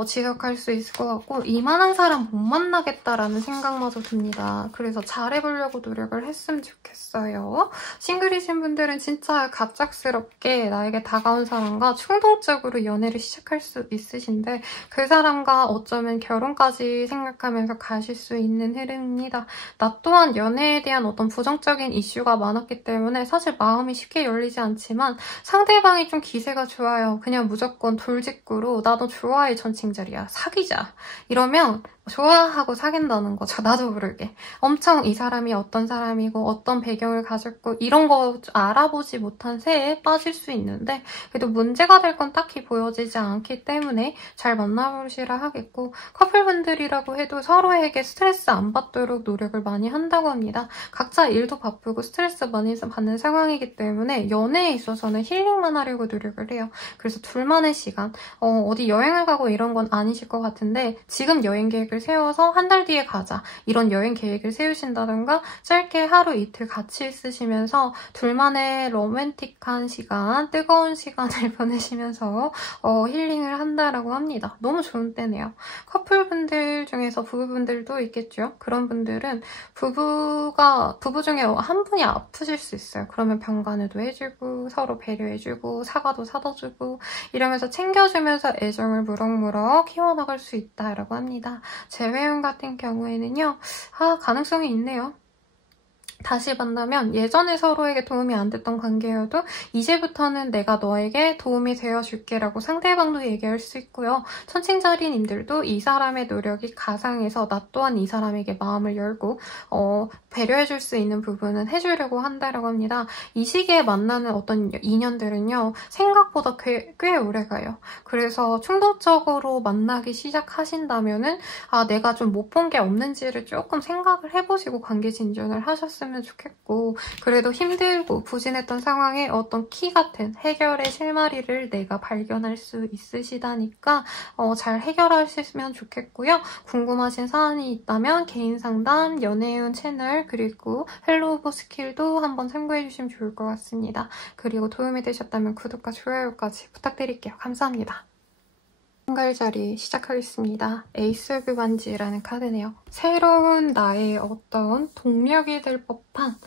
지속할 수 있을 것 같고, 이만한 사람 못 만나겠다라는 생각마저 듭니다. 그래서 잘해보려고 노력을 했으면 좋겠어요. 싱글이신 분들은 진짜 갑작스럽게 나에게 다가온 사람과 충동적으로 연애를 시작할 수 있으신데 그 사람과 어쩌면 결혼까지 생각하면서 가실 수 있는 흐름입니다. 나 또한 연애에 대한 어떤 부정적인 이슈가 많았기 때문에 사실 마음이 쉽게 열리지 않지만 상대방이 좀 기세가 좋아요. 그냥 무조건 돌직구로 나 너 좋아해 전칭자리야, 사귀자, 이러면 좋아하고 사귄다는 거죠. 나도 모르게. 엄청 이 사람이 어떤 사람이고 어떤 배경을 가졌고 이런 거 알아보지 못한 새에 빠질 수 있는데, 그래도 문제가 될 건 딱히 보여지지 않기 때문에 잘 만나보시라 하겠고, 커플분들이라고 해도 서로에게 스트레스 안 받도록 노력을 많이 한다고 합니다. 각자 일도 바쁘고 스트레스 많이 받는 상황이기 때문에 연애에 있어서는 힐링만 하려고 노력을 해요. 그래서 둘만의 시간, 어디 여행을 가고 이런 건 아니실 것 같은데 지금 여행 계획을 세워서 한 달 뒤에 가자, 이런 여행 계획을 세우신다던가 짧게 하루 이틀 같이 있으시면서 둘만의 로맨틱한 시간, 뜨거운 시간을 보내시면서 힐링을 한다라고 합니다. 너무 좋은 때네요. 커플분들 중에서 부부분들도 있겠죠. 그런 분들은 부부 중에 한 분이 아프실 수 있어요. 그러면 병간호도 해주고 서로 배려해주고 사과도 사다 주고 이러면서 챙겨주면서 애정을 무럭무럭 키워나갈 수 있다라고 합니다. 재회원 같은 경우에는요, 가능성이 있네요. 다시 만나면 예전에 서로에게 도움이 안 됐던 관계여도 이제부터는 내가 너에게 도움이 되어줄게 라고 상대방도 얘기할 수 있고요. 천칭자리님들도 이 사람의 노력이 가상해서 나 또한 이 사람에게 마음을 열고 배려해줄 수 있는 부분은 해주려고 한다라고 합니다. 이 시기에 만나는 어떤 인연들은요, 생각보다 꽤 오래가요. 그래서 충동적으로 만나기 시작하신다면은 내가 좀 못 본 게 없는지를 조금 생각을 해보시고 관계 진전을 하셨으면 좋겠고, 그래도 힘들고 부진했던 상황에 어떤 키 같은 해결의 실마리를 내가 발견할 수 있으시다니까 잘 해결하시면 좋겠고요. 궁금하신 사안이 있다면 개인 상담, 연애운 채널, 그리고 헬로우버 스킬도 한번 참고해주시면 좋을 것 같습니다. 그리고 도움이 되셨다면 구독과 좋아요까지 부탁드릴게요. 감사합니다. 한글자리 시작하겠습니다. 에이스 오브 반지라는 카드네요. 새로운 나의 어떤 동력이 될 법한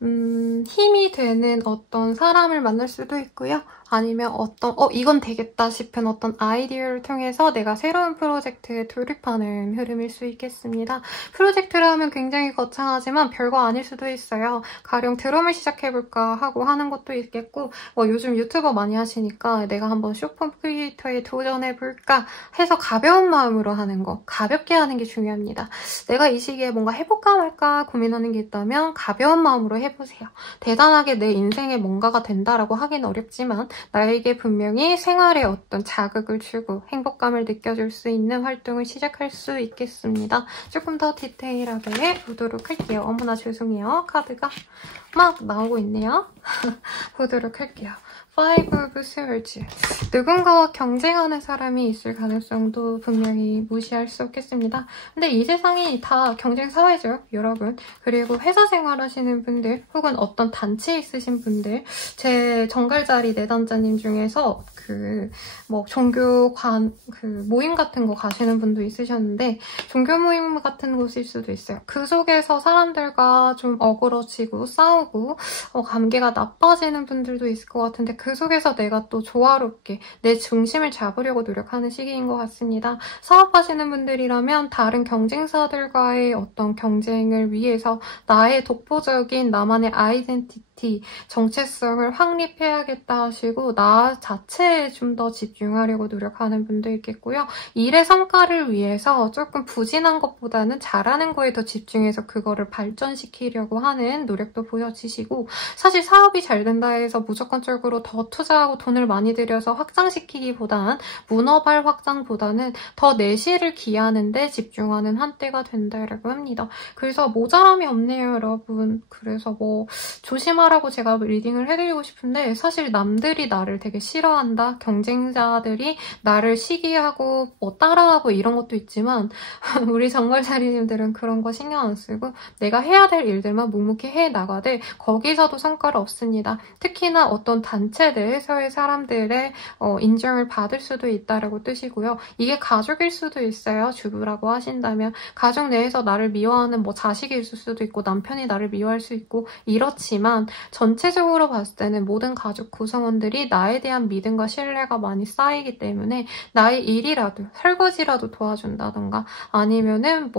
힘이 되는 어떤 사람을 만날 수도 있고요. 아니면 어떤 이건 되겠다 싶은 어떤 아이디어를 통해서 내가 새로운 프로젝트에 돌입하는 흐름일 수 있겠습니다. 프로젝트를 하면 굉장히 거창하지만 별거 아닐 수도 있어요. 가령 드럼을 시작해볼까 하고 하는 것도 있겠고 요즘 유튜버 많이 하시니까 내가 한번 쇼폼 크리에이터에 도전해볼까 해서 가벼운 마음으로 하는 거, 가볍게 하는 게 중요합니다. 내가 이 시기에 뭔가 해볼까 말까 고민하는 게 있다면 가벼운 마음으로 해보세요. 대단하게 내 인생에 뭔가가 된다라고 하긴 어렵지만 나에게 분명히 생활에 어떤 자극을 주고 행복감을 느껴줄 수 있는 활동을 시작할 수 있겠습니다. 조금 더 디테일하게 보도록 할게요. 어머나 죄송해요. 카드가 막 나오고 있네요. 보도록 할게요. Five of Swords. 누군가와 경쟁하는 사람이 있을 가능성도 분명히 무시할 수 없겠습니다. 근데 이 세상이 다 경쟁 사회죠, 여러분. 그리고 회사 생활하시는 분들 혹은 어떤 단체에 있으신 분들, 제 정갈자리 내담자님 중에서 종교관 모임 같은 거 가시는 분도 있으셨는데 종교 모임 같은 곳일 수도 있어요. 그 속에서 사람들과 좀 어그러지고 싸우고 관계가 나빠지는 분들도 있을 것 같은데 그 속에서 내가 또 조화롭게 내 중심을 잡으려고 노력하는 시기인 것 같습니다. 사업하시는 분들이라면 다른 경쟁사들과의 어떤 경쟁을 위해서 나의 독보적인 나만의 아이덴티티, 정체성을 확립해야겠다 하시고 나 자체에 좀 더 집중하려고 노력하는 분도 있겠고요. 일의 성과를 위해서 조금 부진한 것보다는 잘하는 거에 더 집중해서 그거를 발전시키려고 하는 노력도 보여지시고 사실 사업이 잘 된다 해서 무조건적으로 더 투자하고 돈을 많이 들여서 확장시키기보단 문어발 확장보다는 더 내실을 기하는 데 집중하는 한때가 된다라고 합니다. 그래서 모자람이 없네요, 여러분. 그래서 조심하라고 제가 리딩을 해드리고 싶은데 사실 남들이 나를 되게 싫어한다, 경쟁자들이 나를 시기하고 따라하고 이런 것도 있지만 우리 정갈자리님들은 그런 거 신경 안 쓰고 내가 해야 될 일들만 묵묵히 해나가되 거기서도 성과를 없습니다. 특히나 어떤 단체 내에서의 사람들의 인정을 받을 수도 있다라고 뜻이고요. 이게 가족일 수도 있어요. 주부라고 하신다면 가족 내에서 나를 미워하는 자식이 있을 수도 있고 남편이 나를 미워할 수 있고 이렇지만 전체적으로 봤을 때는 모든 가족 구성원들이 나에 대한 믿음과 신뢰가 많이 쌓이기 때문에 나의 일이라도 설거지라도 도와준다던가 아니면은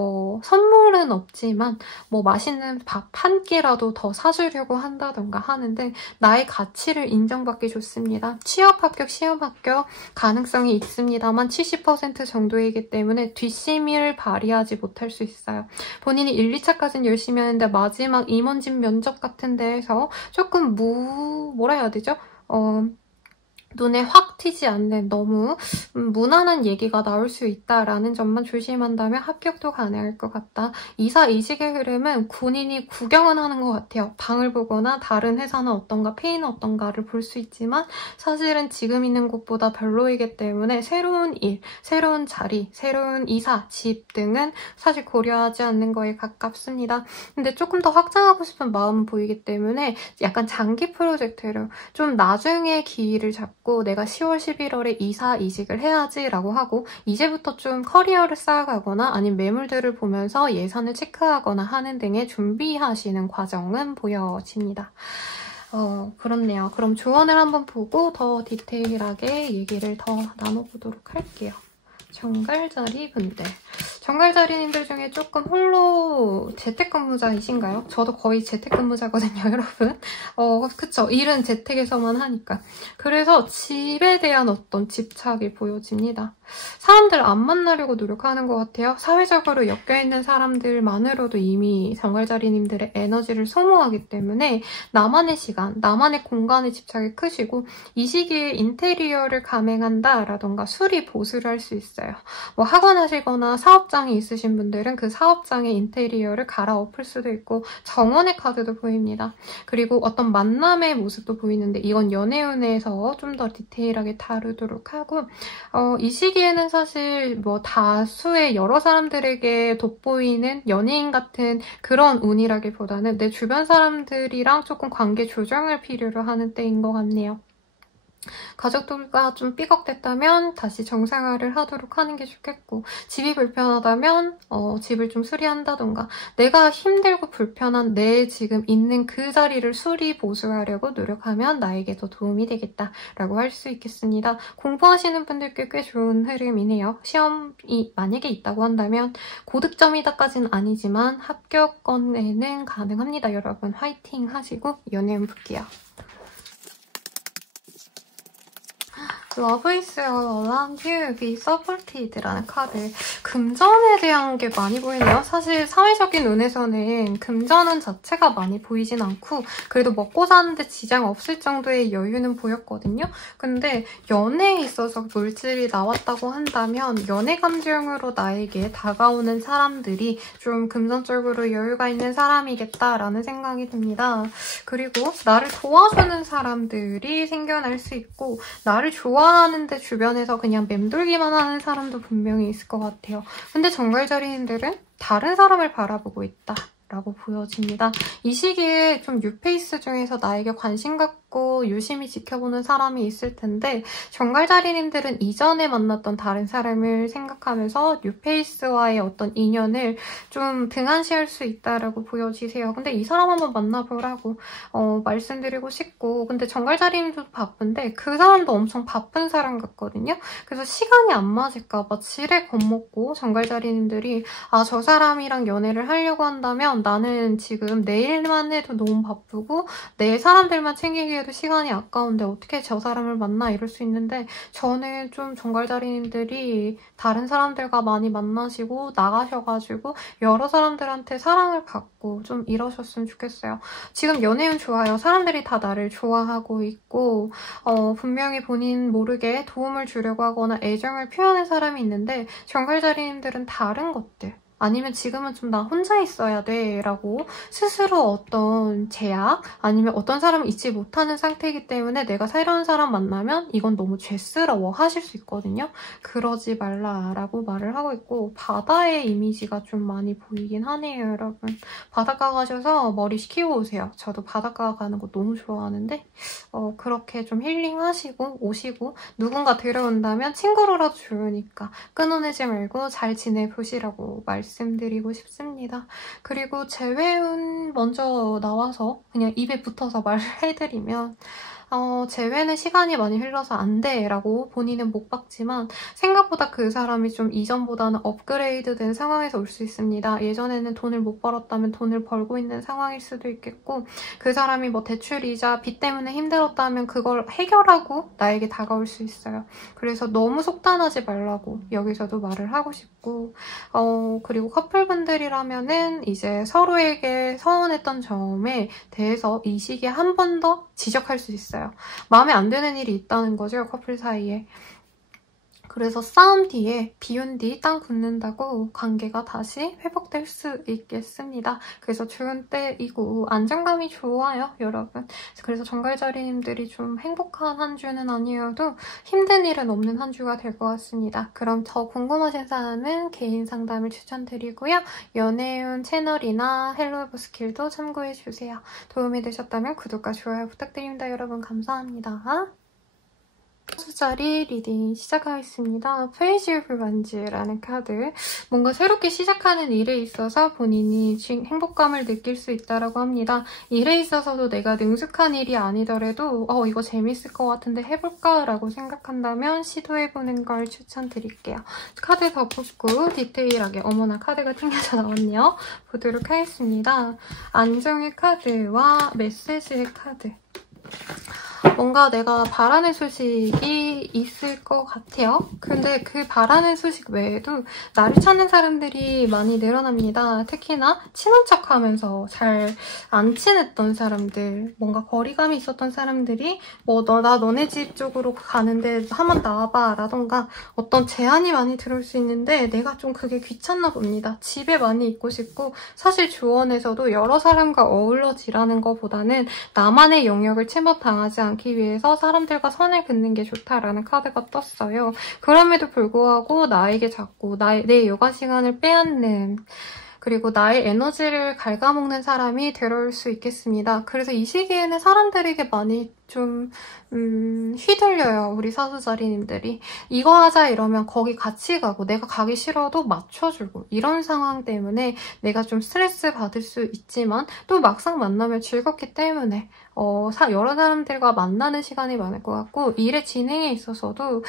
선물은 없지만 맛있는 밥 한 끼라도 더 사주려고 한다던가 하는데 나의 가치를 인정받기 좋습니다. 취업 합격, 시험 합격 가능성이 있습니다만 70% 정도이기 때문에 뒷심을 발휘하지 못할 수 있어요. 본인이 1, 2차까지는 열심히 하는데 마지막 임원진 면접 같은 데에서 조금 뭐라 해야 되죠? 눈에 확 튀지 않는 너무 무난한 얘기가 나올 수 있다라는 점만 조심한다면 합격도 가능할 것 같다. 이사 이직의 흐름은 본인이 구경은 하는 것 같아요. 방을 보거나 다른 회사는 어떤가, 페이는 어떤가를 볼 수 있지만 사실은 지금 있는 곳보다 별로이기 때문에 새로운 일, 새로운 자리, 새로운 이사, 집 등은 사실 고려하지 않는 거에 가깝습니다. 근데 조금 더 확장하고 싶은 마음은 보이기 때문에 약간 장기 프로젝트로 좀 나중에 기회를 잡고 내가 10월, 11월에 이사 이직을 해야지라고 하고 이제부터 좀 커리어를 쌓아가거나 아니면 매물들을 보면서 예산을 체크하거나 하는 등의 준비하시는 과정은 보여집니다. 그렇네요. 그럼 조언을 한번 보고 더 디테일하게 얘기를 더 나눠보도록 할게요. 정갈자리 분들. 정갈자리님들 중에 조금 홀로 재택근무자이신가요? 저도 거의 재택근무자거든요, 여러분. 그쵸. 일은 재택에서만 하니까. 그래서 집에 대한 어떤 집착이 보여집니다. 사람들 안 만나려고 노력하는 것 같아요. 사회적으로 엮여있는 사람들만으로도 이미 정갈자리님들의 에너지를 소모하기 때문에 나만의 시간, 나만의 공간에 집착이 크시고 이 시기에 인테리어를 감행한다라던가 수리, 보수를 할 수 있어요. 학원 하시거나 사업장이 있으신 분들은 그 사업장의 인테리어를 갈아엎을 수도 있고 정원의 카드도 보입니다. 그리고 어떤 만남의 모습도 보이는데 이건 연애운에서 좀 더 디테일하게 다루도록 하고 이 시기에는 사실 다수의 여러 사람들에게 돋보이는 연예인 같은 그런 운이라기보다는 내 주변 사람들이랑 조금 관계 조정을 필요로 하는 때인 것 같네요. 가족들과 좀 삐걱댔다면 다시 정상화를 하도록 하는 게 좋겠고, 집이 불편하다면 집을 좀 수리한다던가, 내가 힘들고 불편한 내 지금 있는 그 자리를 수리 보수하려고 노력하면 나에게 더 도움이 되겠다라고 할 수 있겠습니다. 공부하시는 분들께 꽤 좋은 흐름이네요. 시험이 만약에 있다고 한다면 고득점이다까지는 아니지만 합격권에는 가능합니다. 여러분 화이팅 하시고 연애운 볼게요. Love is all around you, be supported라는 카드. 금전에 대한 게 많이 보이네요. 사실 사회적인 운에서는 금전운 자체가 많이 보이진 않고 그래도 먹고 사는데 지장 없을 정도의 여유는 보였거든요. 근데 연애에 있어서 물질이 나왔다고 한다면 연애 감정으로 나에게 다가오는 사람들이 좀 금전적으로 여유가 있는 사람이겠다라는 생각이 듭니다. 그리고 나를 도와주는 사람들이 생겨날 수 있고 나를 좋아하는데 주변에서 그냥 맴돌기만 하는 사람도 분명히 있을 것 같아요. 근데 정갈자리님들은 다른 사람을 바라보고 있다 라고 보여집니다. 이 시기에 좀 뉴페이스 중에서 나에게 관심 갖고 유심히 지켜보는 사람이 있을 텐데 정갈자리님들은 이전에 만났던 다른 사람을 생각하면서 뉴페이스와의 어떤 인연을 좀 등한시할 수 있다라고 보여지세요. 근데 이 사람 한번 만나보라고 말씀드리고 싶고, 근데 정갈자리님도 바쁜데 그 사람도 엄청 바쁜 사람 같거든요. 그래서 시간이 안 맞을까 봐 지레 겁먹고 정갈자리님들이 저 사람이랑 연애를 하려고 한다면 나는 지금 내일만 해도 너무 바쁘고 내일 사람들만 챙기기에도 시간이 아까운데 어떻게 저 사람을 만나 이럴 수 있는데, 저는 좀 정갈자리님들이 다른 사람들과 많이 만나시고 나가셔가지고 여러 사람들한테 사랑을 받고 좀 이러셨으면 좋겠어요. 지금 연애운 좋아요. 사람들이 다 나를 좋아하고 있고 분명히 본인 모르게 도움을 주려고 하거나 애정을 표현한 사람이 있는데 정갈자리님들은 다른 것들 아니면 지금은 좀 나 혼자 있어야 돼 라고 스스로 어떤 제약 아니면 어떤 사람을 잊지 못하는 상태이기 때문에 내가 새로운 사람 만나면 이건 너무 죄스러워 하실 수 있거든요. 그러지 말라라고 말을 하고 있고, 바다의 이미지가 좀 많이 보이긴 하네요. 여러분 바닷가 가셔서 머리 식히고 오세요. 저도 바닷가 가는 거 너무 좋아하는데 그렇게 좀 힐링하시고 오시고, 누군가 들어온다면 친구로라도 좋으니까 끊어내지 말고 잘 지내보시라고 말씀드리고 싶습니다. 그리고 재회운 먼저 나와서 그냥 입에 붙어서 말을 해드리면 재회는 시간이 많이 흘러서 안 돼 라고 본인은 못 박지만 생각보다 그 사람이 좀 이전보다는 업그레이드 된 상황에서 올 수 있습니다. 예전에는 돈을 못 벌었다면 돈을 벌고 있는 상황일 수도 있겠고, 그 사람이 뭐 대출이자 빚 때문에 힘들었다면 그걸 해결하고 나에게 다가올 수 있어요. 그래서 너무 속단하지 말라고 여기서도 말을 하고 싶고, 그리고 커플분들이라면은 이제 서로에게 서운했던 점에 대해서 이 시기에 한 번 더 지적할 수 있어요. 마음에 안 드는 일이 있다는 거죠, 커플 사이에. 그래서 싸움 뒤에 비운 뒤 땅 굳는다고 관계가 다시 회복될 수 있겠습니다. 그래서 좋은 때이고 안정감이 좋아요, 여러분. 그래서 정갈자리님들이 좀 행복한 한 주는 아니어도 힘든 일은 없는 한 주가 될 것 같습니다. 그럼 더 궁금하신 사항은 개인 상담을 추천드리고요. 연애운 채널이나 헬로우버스킬도 참고해주세요. 도움이 되셨다면 구독과 좋아요 부탁드립니다. 여러분 감사합니다. 수자리 리딩 시작하겠습니다. 페이지 오브 완즈라는 카드. 뭔가 새롭게 시작하는 일에 있어서 본인이 행복감을 느낄 수 있다고 합니다. 일에 있어서도 내가 능숙한 일이 아니더라도 이거 재밌을 것 같은데 해볼까? 라고 생각한다면 시도해보는 걸 추천드릴게요. 카드 덮고 디테일하게, 어머나 카드가 튕겨져 나왔네요. 보도록 하겠습니다. 안정의 카드와 메시지의 카드. 뭔가 내가 바라는 소식이 있을 것 같아요. 근데 그 바라는 소식 외에도 나를 찾는 사람들이 많이 늘어납니다. 특히나 친한 척하면서 잘 안 친했던 사람들, 뭔가 거리감이 있었던 사람들이 나 너네 집 쪽으로 가는데 한번 나와봐 라던가 어떤 제안이 많이 들어올 수 있는데 내가 좀 그게 귀찮나 봅니다. 집에 많이 있고 싶고, 사실 조언에서도 여러 사람과 어울러 지라는 것보다는 나만의 영역을 침범당하지 않기 위해서 사람들과 선을 긋는 게 좋다라는 카드가 떴어요. 그럼에도 불구하고 나에게 자꾸 내 여가 시간을 빼앗는, 그리고 나의 에너지를 갉아먹는 사람이 들어올 수 있겠습니다. 그래서 이 시기에는 사람들에게 많이 좀 휘둘려요. 우리 사수자리님들이. 이거 하자 이러면 거기 같이 가고 내가 가기 싫어도 맞춰주고 이런 상황 때문에 내가 좀 스트레스 받을 수 있지만 또 막상 만나면 즐겁기 때문에 여러 사람들과 만나는 시간이 많을 것 같고 일의 진행에 있어서도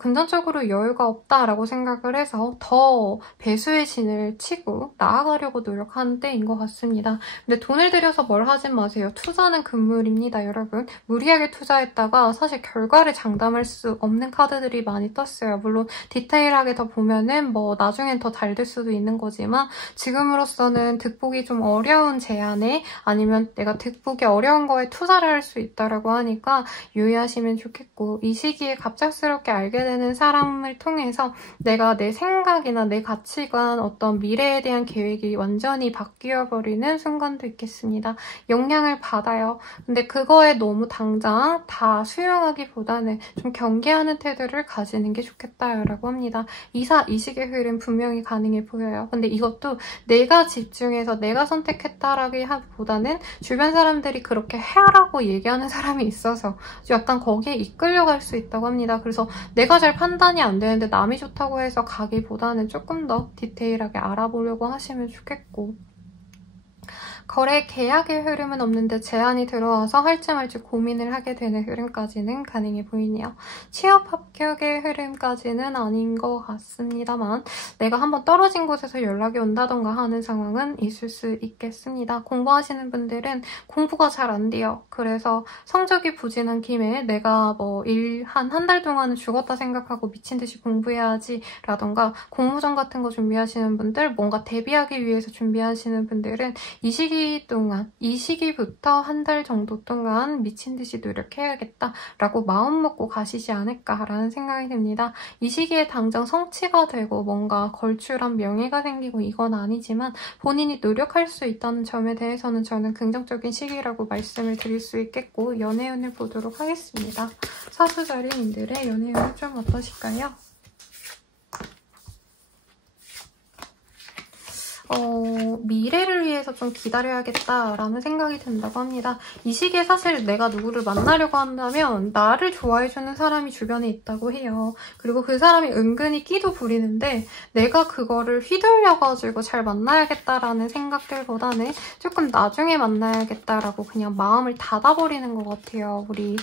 금전적으로 여유가 없다라고 생각을 해서 더 배수의 진을 치고 나아가려고 노력하는 때인 것 같습니다. 근데 돈을 들여서 뭘 하진 마세요. 투자는 금물입니다, 여러분. 무리하게 투자했다가 사실 결과를 장담할 수 없는 카드들이 많이 떴어요. 물론 디테일하게 더 보면은 뭐 나중엔 더 잘 될 수도 있는 거지만 지금으로서는 득보기 좀 어려운 제안에 아니면 내가 득보기 어려운 거에 투자를 할 수 있다라고 하니까 유의하시면 좋겠고 이 시기에 갑작스럽게 알게 되는 사람을 통해서 내가 내 생각이나 내 가치관 어떤 미래에 대한 계획이 완전히 바뀌어버리는 순간도 있겠습니다. 영향을 받아요. 근데 그거에 너무 당장 다 수용하기보다는 좀 경계하는 태도를 가지는 게 좋겠다라고 합니다. 이 시기의 흐름 분명히 가능해 보여요. 근데 이것도 내가 집중해서 내가 선택했다라기보다는 주변 사람들이 그렇게 해라고 얘기하는 사람이 있어서 약간 거기에 이끌려갈 수 있다고 합니다. 그래서 내가 잘 판단이 안 되는데 남이 좋다고 해서 가기보다는 조금 더 디테일하게 알아보려고 하시면 좋겠고 거래 계약의 흐름은 없는데 제안이 들어와서 할지 말지 고민을 하게 되는 흐름까지는 가능해 보이네요. 취업 합격의 흐름까지는 아닌 것 같습니다만 내가 한번 떨어진 곳에서 연락이 온다던가 하는 상황은 있을 수 있겠습니다. 공부하시는 분들은 공부가 잘 안 돼요. 그래서 성적이 부진한 김에 내가 뭐 한 달 동안은 죽었다 생각하고 미친 듯이 공부해야지 라던가 공모전 같은 거 준비하시는 분들 뭔가 대비하기 위해서 준비하시는 분들은 이 시기부터 한 달 정도 동안 미친 듯이 노력해야겠다라고 마음 먹고 가시지 않을까라는 생각이 듭니다. 이 시기에 당장 성취가 되고 뭔가 걸출한 명예가 생기고 이건 아니지만 본인이 노력할 수 있다는 점에 대해서는 저는 긍정적인 시기라고 말씀을 드릴 수 있겠고 연애운을 보도록 하겠습니다. 사수자리님들의 연애운은 좀 어떠실까요? 미래를 위해서 좀 기다려야겠다라는 생각이 든다고 합니다. 이 시기에 사실 내가 누구를 만나려고 한다면 나를 좋아해주는 사람이 주변에 있다고 해요. 그리고 그 사람이 은근히 끼도 부리는데 내가 그거를 휘둘려가지고 잘 만나야겠다라는 생각들보다는 조금 나중에 만나야겠다라고 그냥 마음을 닫아버리는 것 같아요. 우리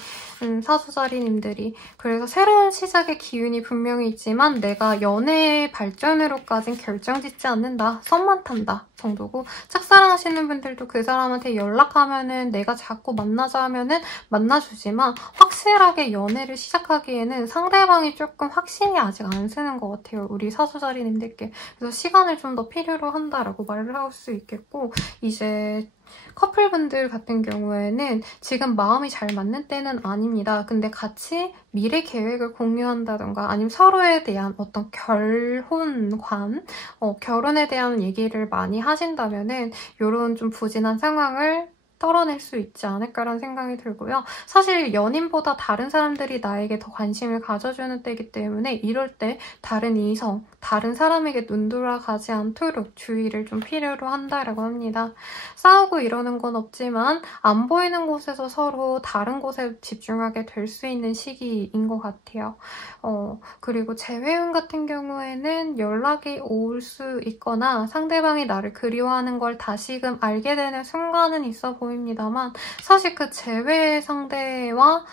사수자리님들이. 그래서 새로운 시작의 기운이 분명히 있지만 내가 연애의 발전으로까진 결정짓지 않는다. 썸만 탄다 정도고 짝사랑하시는 분들도 그 사람한테 연락하면은 내가 자꾸 만나자 하면은 만나주지만 확실하게 연애를 시작하기에는 상대방이 조금 확신이 아직 안 서는 것 같아요. 우리 사수자리님들께. 그래서 시간을 좀 더 필요로 한다라고 말을 할 수 있겠고 이제 커플분들 같은 경우에는 지금 마음이 잘 맞는 때는 아닙니다. 근데 같이 미래 계획을 공유한다던가 아니면 서로에 대한 어떤 결혼관, 결혼에 대한 얘기를 많이 하신다면은 이런 좀 부진한 상황을 털어낼 수 있지 않을까라는 생각이 들고요. 사실 연인보다 다른 사람들이 나에게 더 관심을 가져주는 때이기 때문에 이럴 때 다른 이성, 다른 사람에게 눈돌아가지 않도록 주의를 좀 필요로 한다라고 합니다. 싸우고 이러는 건 없지만 안 보이는 곳에서 서로 다른 곳에 집중하게 될 수 있는 시기인 것 같아요. 그리고 재회운 같은 경우에는 연락이 올 수 있거나 상대방이 나를 그리워하는 걸 다시금 알게 되는 순간은 있어 보입니다만 사실 그 재회 상대와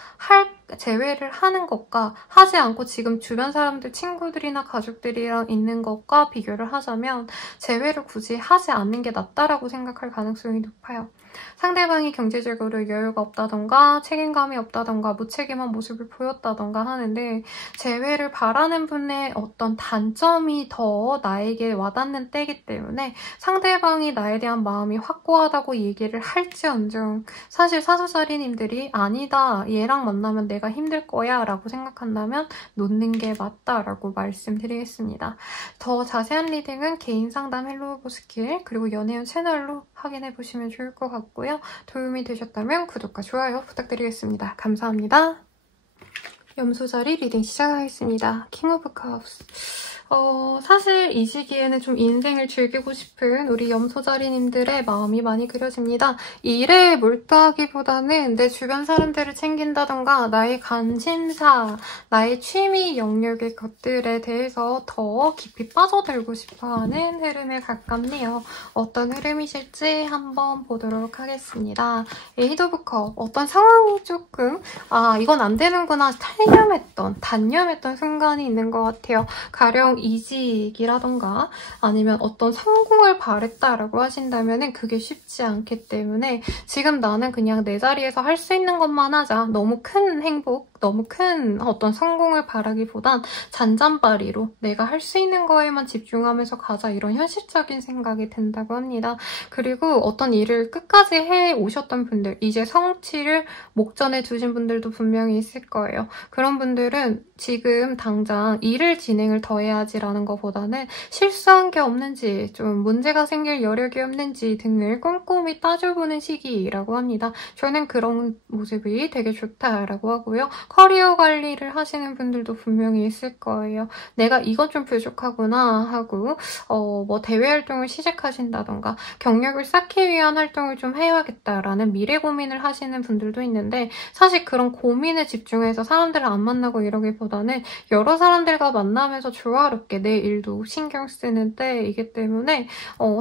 재회를 하는 것과 하지 않고 지금 주변 사람들, 친구들이나 가족들이랑 있는 것과 비교를 하자면 재회를 굳이 하지 않는 게 낫다라고 생각할 가능성이 높아요. 상대방이 경제적으로 여유가 없다던가 책임감이 없다던가 무책임한 모습을 보였다던가 하는데 재회를 바라는 분의 어떤 단점이 더 나에게 와닿는 때이기 때문에 상대방이 나에 대한 마음이 확고하다고 얘기를 할지언정 사실 사수자리님들이 아니다, 얘랑 만나면 내가 힘들 거야 라고 생각한다면 놓는 게 맞다라고 말씀드리겠습니다. 더 자세한 리딩은 개인 상담 헬로우보 스킬 그리고 연애운 채널로 확인해보시면 좋을 것 같고요. 도움이 되셨다면 구독과 좋아요 부탁드리겠습니다. 감사합니다. 염소자리 리딩 시작하겠습니다. 킹 오브 컵스. 사실 이 시기에는 좀 인생을 즐기고 싶은 우리 염소자리님들의 마음이 많이 그려집니다. 일에 몰두하기보다는 내 주변 사람들을 챙긴다던가 나의 관심사, 나의 취미 영역의 것들에 대해서 더 깊이 빠져들고 싶어하는 흐름에 가깝네요. 어떤 흐름이실지 한번 보도록 하겠습니다. 에이드 오브 컵, 어떤 상황이 조금 이건 안 되는구나 단념했던 순간이 있는 것 같아요. 가령 이직이라던가 아니면 어떤 성공을 바랬다라고 하신다면 그게 쉽지 않기 때문에 지금 나는 그냥 내 자리에서 할 수 있는 것만 하자. 너무 큰 행복, 너무 큰 어떤 성공을 바라기보단 잔잔바리로 내가 할 수 있는 거에만 집중하면서 가자, 이런 현실적인 생각이 든다고 합니다. 그리고 어떤 일을 끝까지 해오셨던 분들, 이제 성취를 목전에 두신 분들도 분명히 있을 거예요. 그런 분들은 지금 당장 일을 진행을 더 해야지라는 것보다는 실수한 게 없는지, 좀 문제가 생길 여력이 없는지 등을 꼼꼼히 따져보는 시기라고 합니다. 저는 그런 모습이 되게 좋다라고 하고요. 커리어 관리를 하시는 분들도 분명히 있을 거예요. 내가 이건 좀 부족하구나 하고 뭐 대외 활동을 시작하신다던가 경력을 쌓기 위한 활동을 좀 해야겠다라는 미래 고민을 하시는 분들도 있는데, 사실 그런 고민에 집중해서 사람들을 안 만나고 이러기보다는 여러 사람들과 만나면서 조화롭게 내 일도 신경 쓰는 때이기 때문에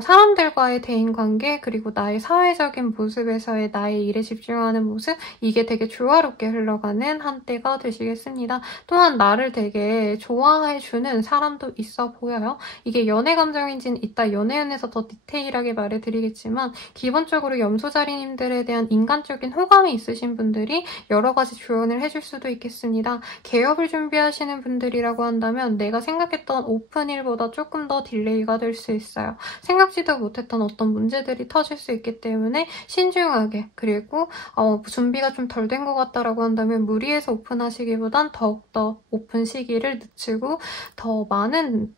사람들과의 대인관계, 그리고 나의 사회적인 모습에서의 나의 일에 집중하는 모습, 이게 되게 조화롭게 흘러가는 한때가 되시겠습니다. 또한 나를 되게 좋아해주는 사람도 있어 보여요. 이게 연애 감정인지는 이따 연애운에서 더 디테일하게 말해드리겠지만, 기본적으로 염소자리님들에 대한 인간적인 호감이 있으신 분들이 여러 가지 조언을 해줄 수도 있겠습니다. 개업을 준비하시는 분들이라고 한다면 내가 생각했던 오픈일보다 조금 더 딜레이가 될 수 있어요. 생각지도 못했던 어떤 문제들이 터질 수 있기 때문에 신중하게, 그리고 준비가 좀 덜 된 것 같다라고 한다면 무리해서 오픈하시기보단 더욱더 오픈 시기를 늦추고 더 많은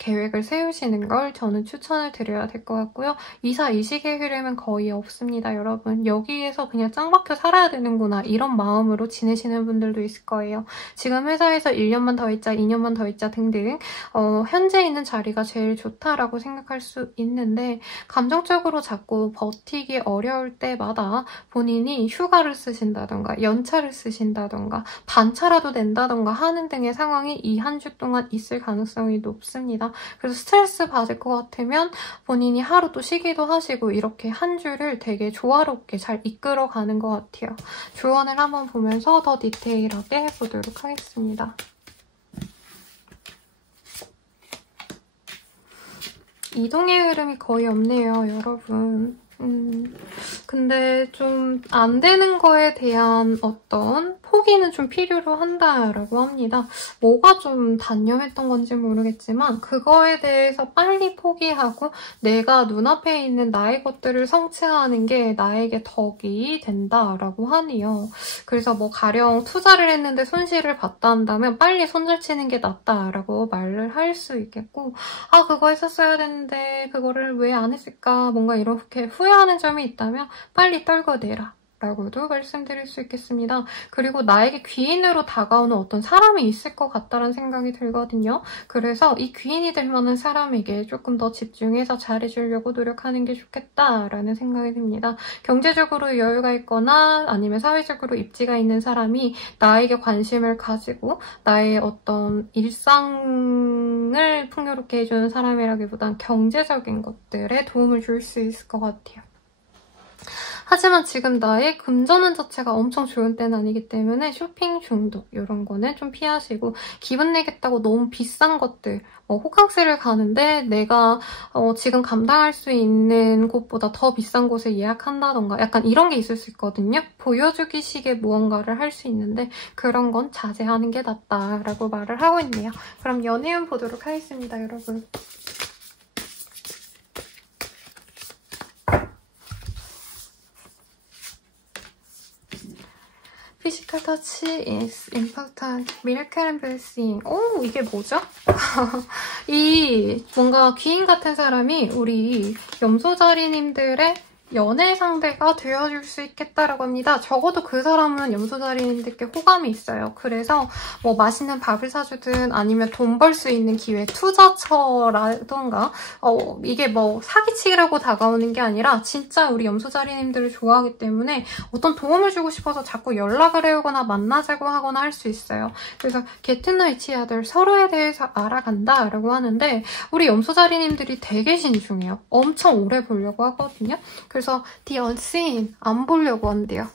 계획을 세우시는 걸 저는 추천을 드려야 될 것 같고요. 이사이식의 흐름은 거의 없습니다, 여러분. 여기에서 그냥 짱 박혀 살아야 되는구나, 이런 마음으로 지내시는 분들도 있을 거예요. 지금 회사에서 1년만 더 있자, 2년만 더 있자 등등 현재 있는 자리가 제일 좋다라고 생각할 수 있는데, 감정적으로 자꾸 버티기 어려울 때마다 본인이 휴가를 쓰신다던가 연차를 쓰신다던가 반차라도 낸다던가 하는 등의 상황이 이 한 주 동안 있을 가능성이 높습니다. 그래서 스트레스 받을 것 같으면 본인이 하루 또 쉬기도 하시고 이렇게 한 주를 되게 조화롭게 잘 이끌어가는 것 같아요. 조언을 한번 보면서 더 디테일하게 해보도록 하겠습니다. 이동의 흐름이 거의 없네요, 여러분. 근데 좀 안 되는 거에 대한 어떤 포기는 좀 필요로 한다라고 합니다. 뭐가 좀 단념했던 건지 모르겠지만 그거에 대해서 빨리 포기하고 내가 눈앞에 있는 나의 것들을 성취하는 게 나에게 덕이 된다라고 하네요. 그래서 뭐 가령 투자를 했는데 손실을 봤다 한다면 빨리 손절치는 게 낫다라고 말을 할 수 있겠고, 그거 했었어야 되는데 그거를 왜 안 했을까, 뭔가 이렇게 후회하는 점이 있다면 빨리 떨궈내라 라고도 말씀드릴 수 있겠습니다. 그리고 나에게 귀인으로 다가오는 어떤 사람이 있을 것 같다는 생각이 들거든요. 그래서 이 귀인이 될 만한 사람에게 조금 더 집중해서 잘해주려고 노력하는 게 좋겠다라는 생각이 듭니다. 경제적으로 여유가 있거나 아니면 사회적으로 입지가 있는 사람이 나에게 관심을 가지고 나의 어떤 일상을 풍요롭게 해주는 사람이라기보단 경제적인 것들에 도움을 줄 수 있을 것 같아요. 하지만 지금 나의 금전운 자체가 엄청 좋은 때는 아니기 때문에 쇼핑 중독 이런 거는 좀 피하시고, 기분 내겠다고 너무 비싼 것들, 호캉스를 가는데 내가 지금 감당할 수 있는 곳보다 더 비싼 곳을 예약한다던가 약간 이런 게 있을 수 있거든요. 보여주기식의 무언가를 할 수 있는데 그런 건 자제하는 게 낫다라고 말을 하고 있네요. 그럼 연애운 보도록 하겠습니다, 여러분. Physical touch is important. Miracle and blessing. 오, 이게 뭐죠? 이 뭔가 귀인 같은 사람이 우리 염소자리님들의 연애 상대가 되어줄 수 있겠다라고 합니다. 적어도 그 사람은 염소자리님들께 호감이 있어요. 그래서 뭐 맛있는 밥을 사주든 아니면 돈 벌 수 있는 기회, 투자처라던가 이게 뭐 사기치기라고 다가오는 게 아니라 진짜 우리 염소자리님들을 좋아하기 때문에 어떤 도움을 주고 싶어서 자꾸 연락을 해오거나 만나자고 하거나 할 수 있어요. 그래서 get to know each other, 서로에 대해서 알아간다라고 하는데 우리 염소자리님들이 되게 신중해요. 엄청 오래 보려고 하거든요. 그래서 the unseen, 안 보려고 한대요.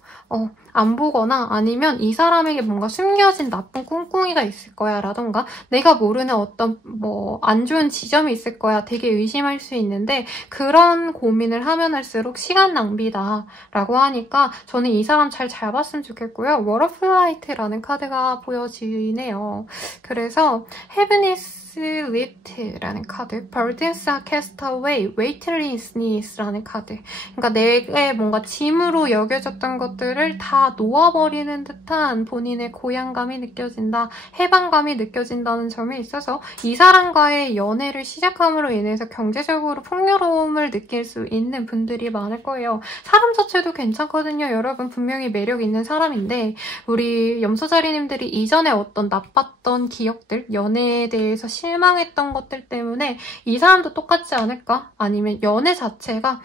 안 보거나 아니면 이 사람에게 뭔가 숨겨진 나쁜 꿍꿍이가 있을 거야 라던가 내가 모르는 어떤 뭐 안 좋은 지점이 있을 거야 되게 의심할 수 있는데 그런 고민을 하면 할수록 시간 낭비다 라고 하니까 저는 이 사람 잘 봤으면 좋겠고요. 워터플라이트라는 카드가 보여지네요. 그래서 Happiness Lift라는 카드, Burdens are cast away, weightlessness라는 카드. 그러니까 내게 뭔가 짐으로 여겨졌던 것들을 다 놓아버리는 듯한 본인의 고향감이 느껴진다, 해방감이 느껴진다는 점에 있어서 이 사람과의 연애를 시작함으로 인해서 경제적으로 풍요로움을 느낄 수 있는 분들이 많을 거예요. 사람 자체도 괜찮거든요. 여러분 분명히 매력 있는 사람인데 우리 염소자리님들이 이전에 어떤 나빴던 기억들, 연애에 대해서 실망했던 것들 때문에 이 사람도 똑같지 않을까? 아니면 연애 자체가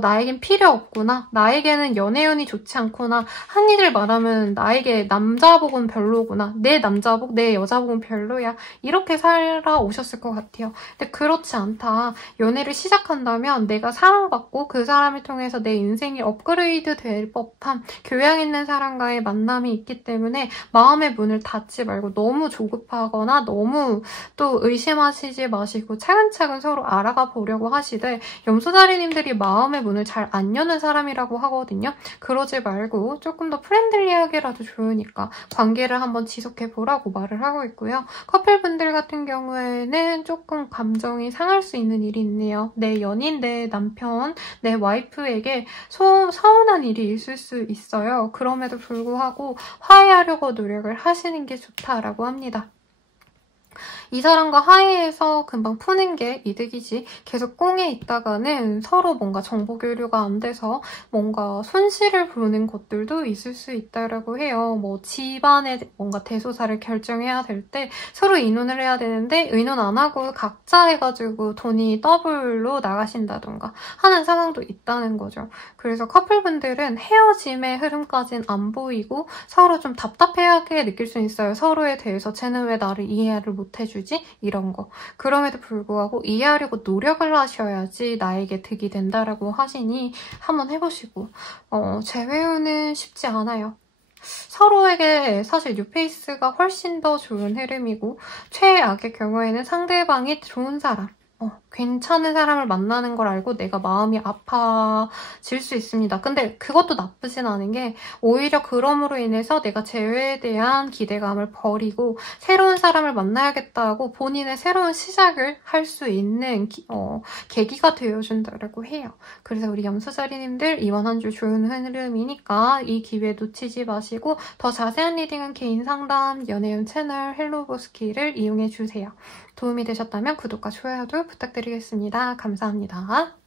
나에겐 필요 없구나. 나에게는 연애운이 좋지 않구나. 한이들 말하면 나에게 남자복은 별로구나. 내 남자복, 내 여자복은 별로야. 이렇게 살아오셨을 것 같아요. 근데 그렇지 않다. 연애를 시작한다면 내가 사랑받고 그 사람을 통해서 내 인생이 업그레이드 될 법한 교양 있는 사람과의 만남이 있기 때문에 마음의 문을 닫지 말고 너무 조급하거나 너무 또 의심하시지 마시고 차근차근 서로 알아가 보려고 하시되 염소자리님들이 마음의 문을 잘 안 여는 사람이라고 하거든요. 그러지 말고 조금 더 프렌들리하게라도 좋으니까 관계를 한번 지속해보라고 말을 하고 있고요. 커플분들 같은 경우에는 조금 감정이 상할 수 있는 일이 있네요. 내 연인, 내 남편, 내 와이프에게 서운한 일이 있을 수 있어요. 그럼에도 불구하고 화해하려고 노력을 하시는 게 좋다라고 합니다. 이 사람과 화해해서 금방 푸는 게 이득이지 계속 꽁에 있다가는 서로 뭔가 정보 교류가 안 돼서 뭔가 손실을 보는 것들도 있을 수 있다라고 해요. 뭐 집안의 뭔가 대소사를 결정해야 될 때 서로 의논을 해야 되는데 의논 안 하고 각자 해가지고 돈이 더블로 나가신다던가 하는 상황도 있다는 거죠. 그래서 커플분들은 헤어짐의 흐름까지는 안 보이고 서로 좀 답답해하게 느낄 수 있어요. 서로에 대해서 쟤는 왜 나를 이해를 못 해주지? 이런 거. 그럼에도 불구하고 이해하려고 노력을 하셔야지 나에게 득이 된다라고 하시니 한번 해보시고 재회운은 쉽지 않아요. 서로에게 사실 뉴페이스가 훨씬 더 좋은 흐름이고 최악의 경우에는 상대방이 좋은 사람 괜찮은 사람을 만나는 걸 알고 내가 마음이 아파질 수 있습니다. 근데 그것도 나쁘진 않은 게 오히려 그럼으로 인해서 내가 재회에 대한 기대감을 버리고 새로운 사람을 만나야겠다고 본인의 새로운 시작을 할 수 있는 계기가 되어준다고 해요. 그래서 우리 염소자리님들 이번 한 주 좋은 흐름이니까 이 기회 놓치지 마시고 더 자세한 리딩은 개인 상담 연애운 채널 헬로보스키를 이용해주세요. 도움이 되셨다면 구독과 좋아요도 부탁드리겠습니다. 감사합니다.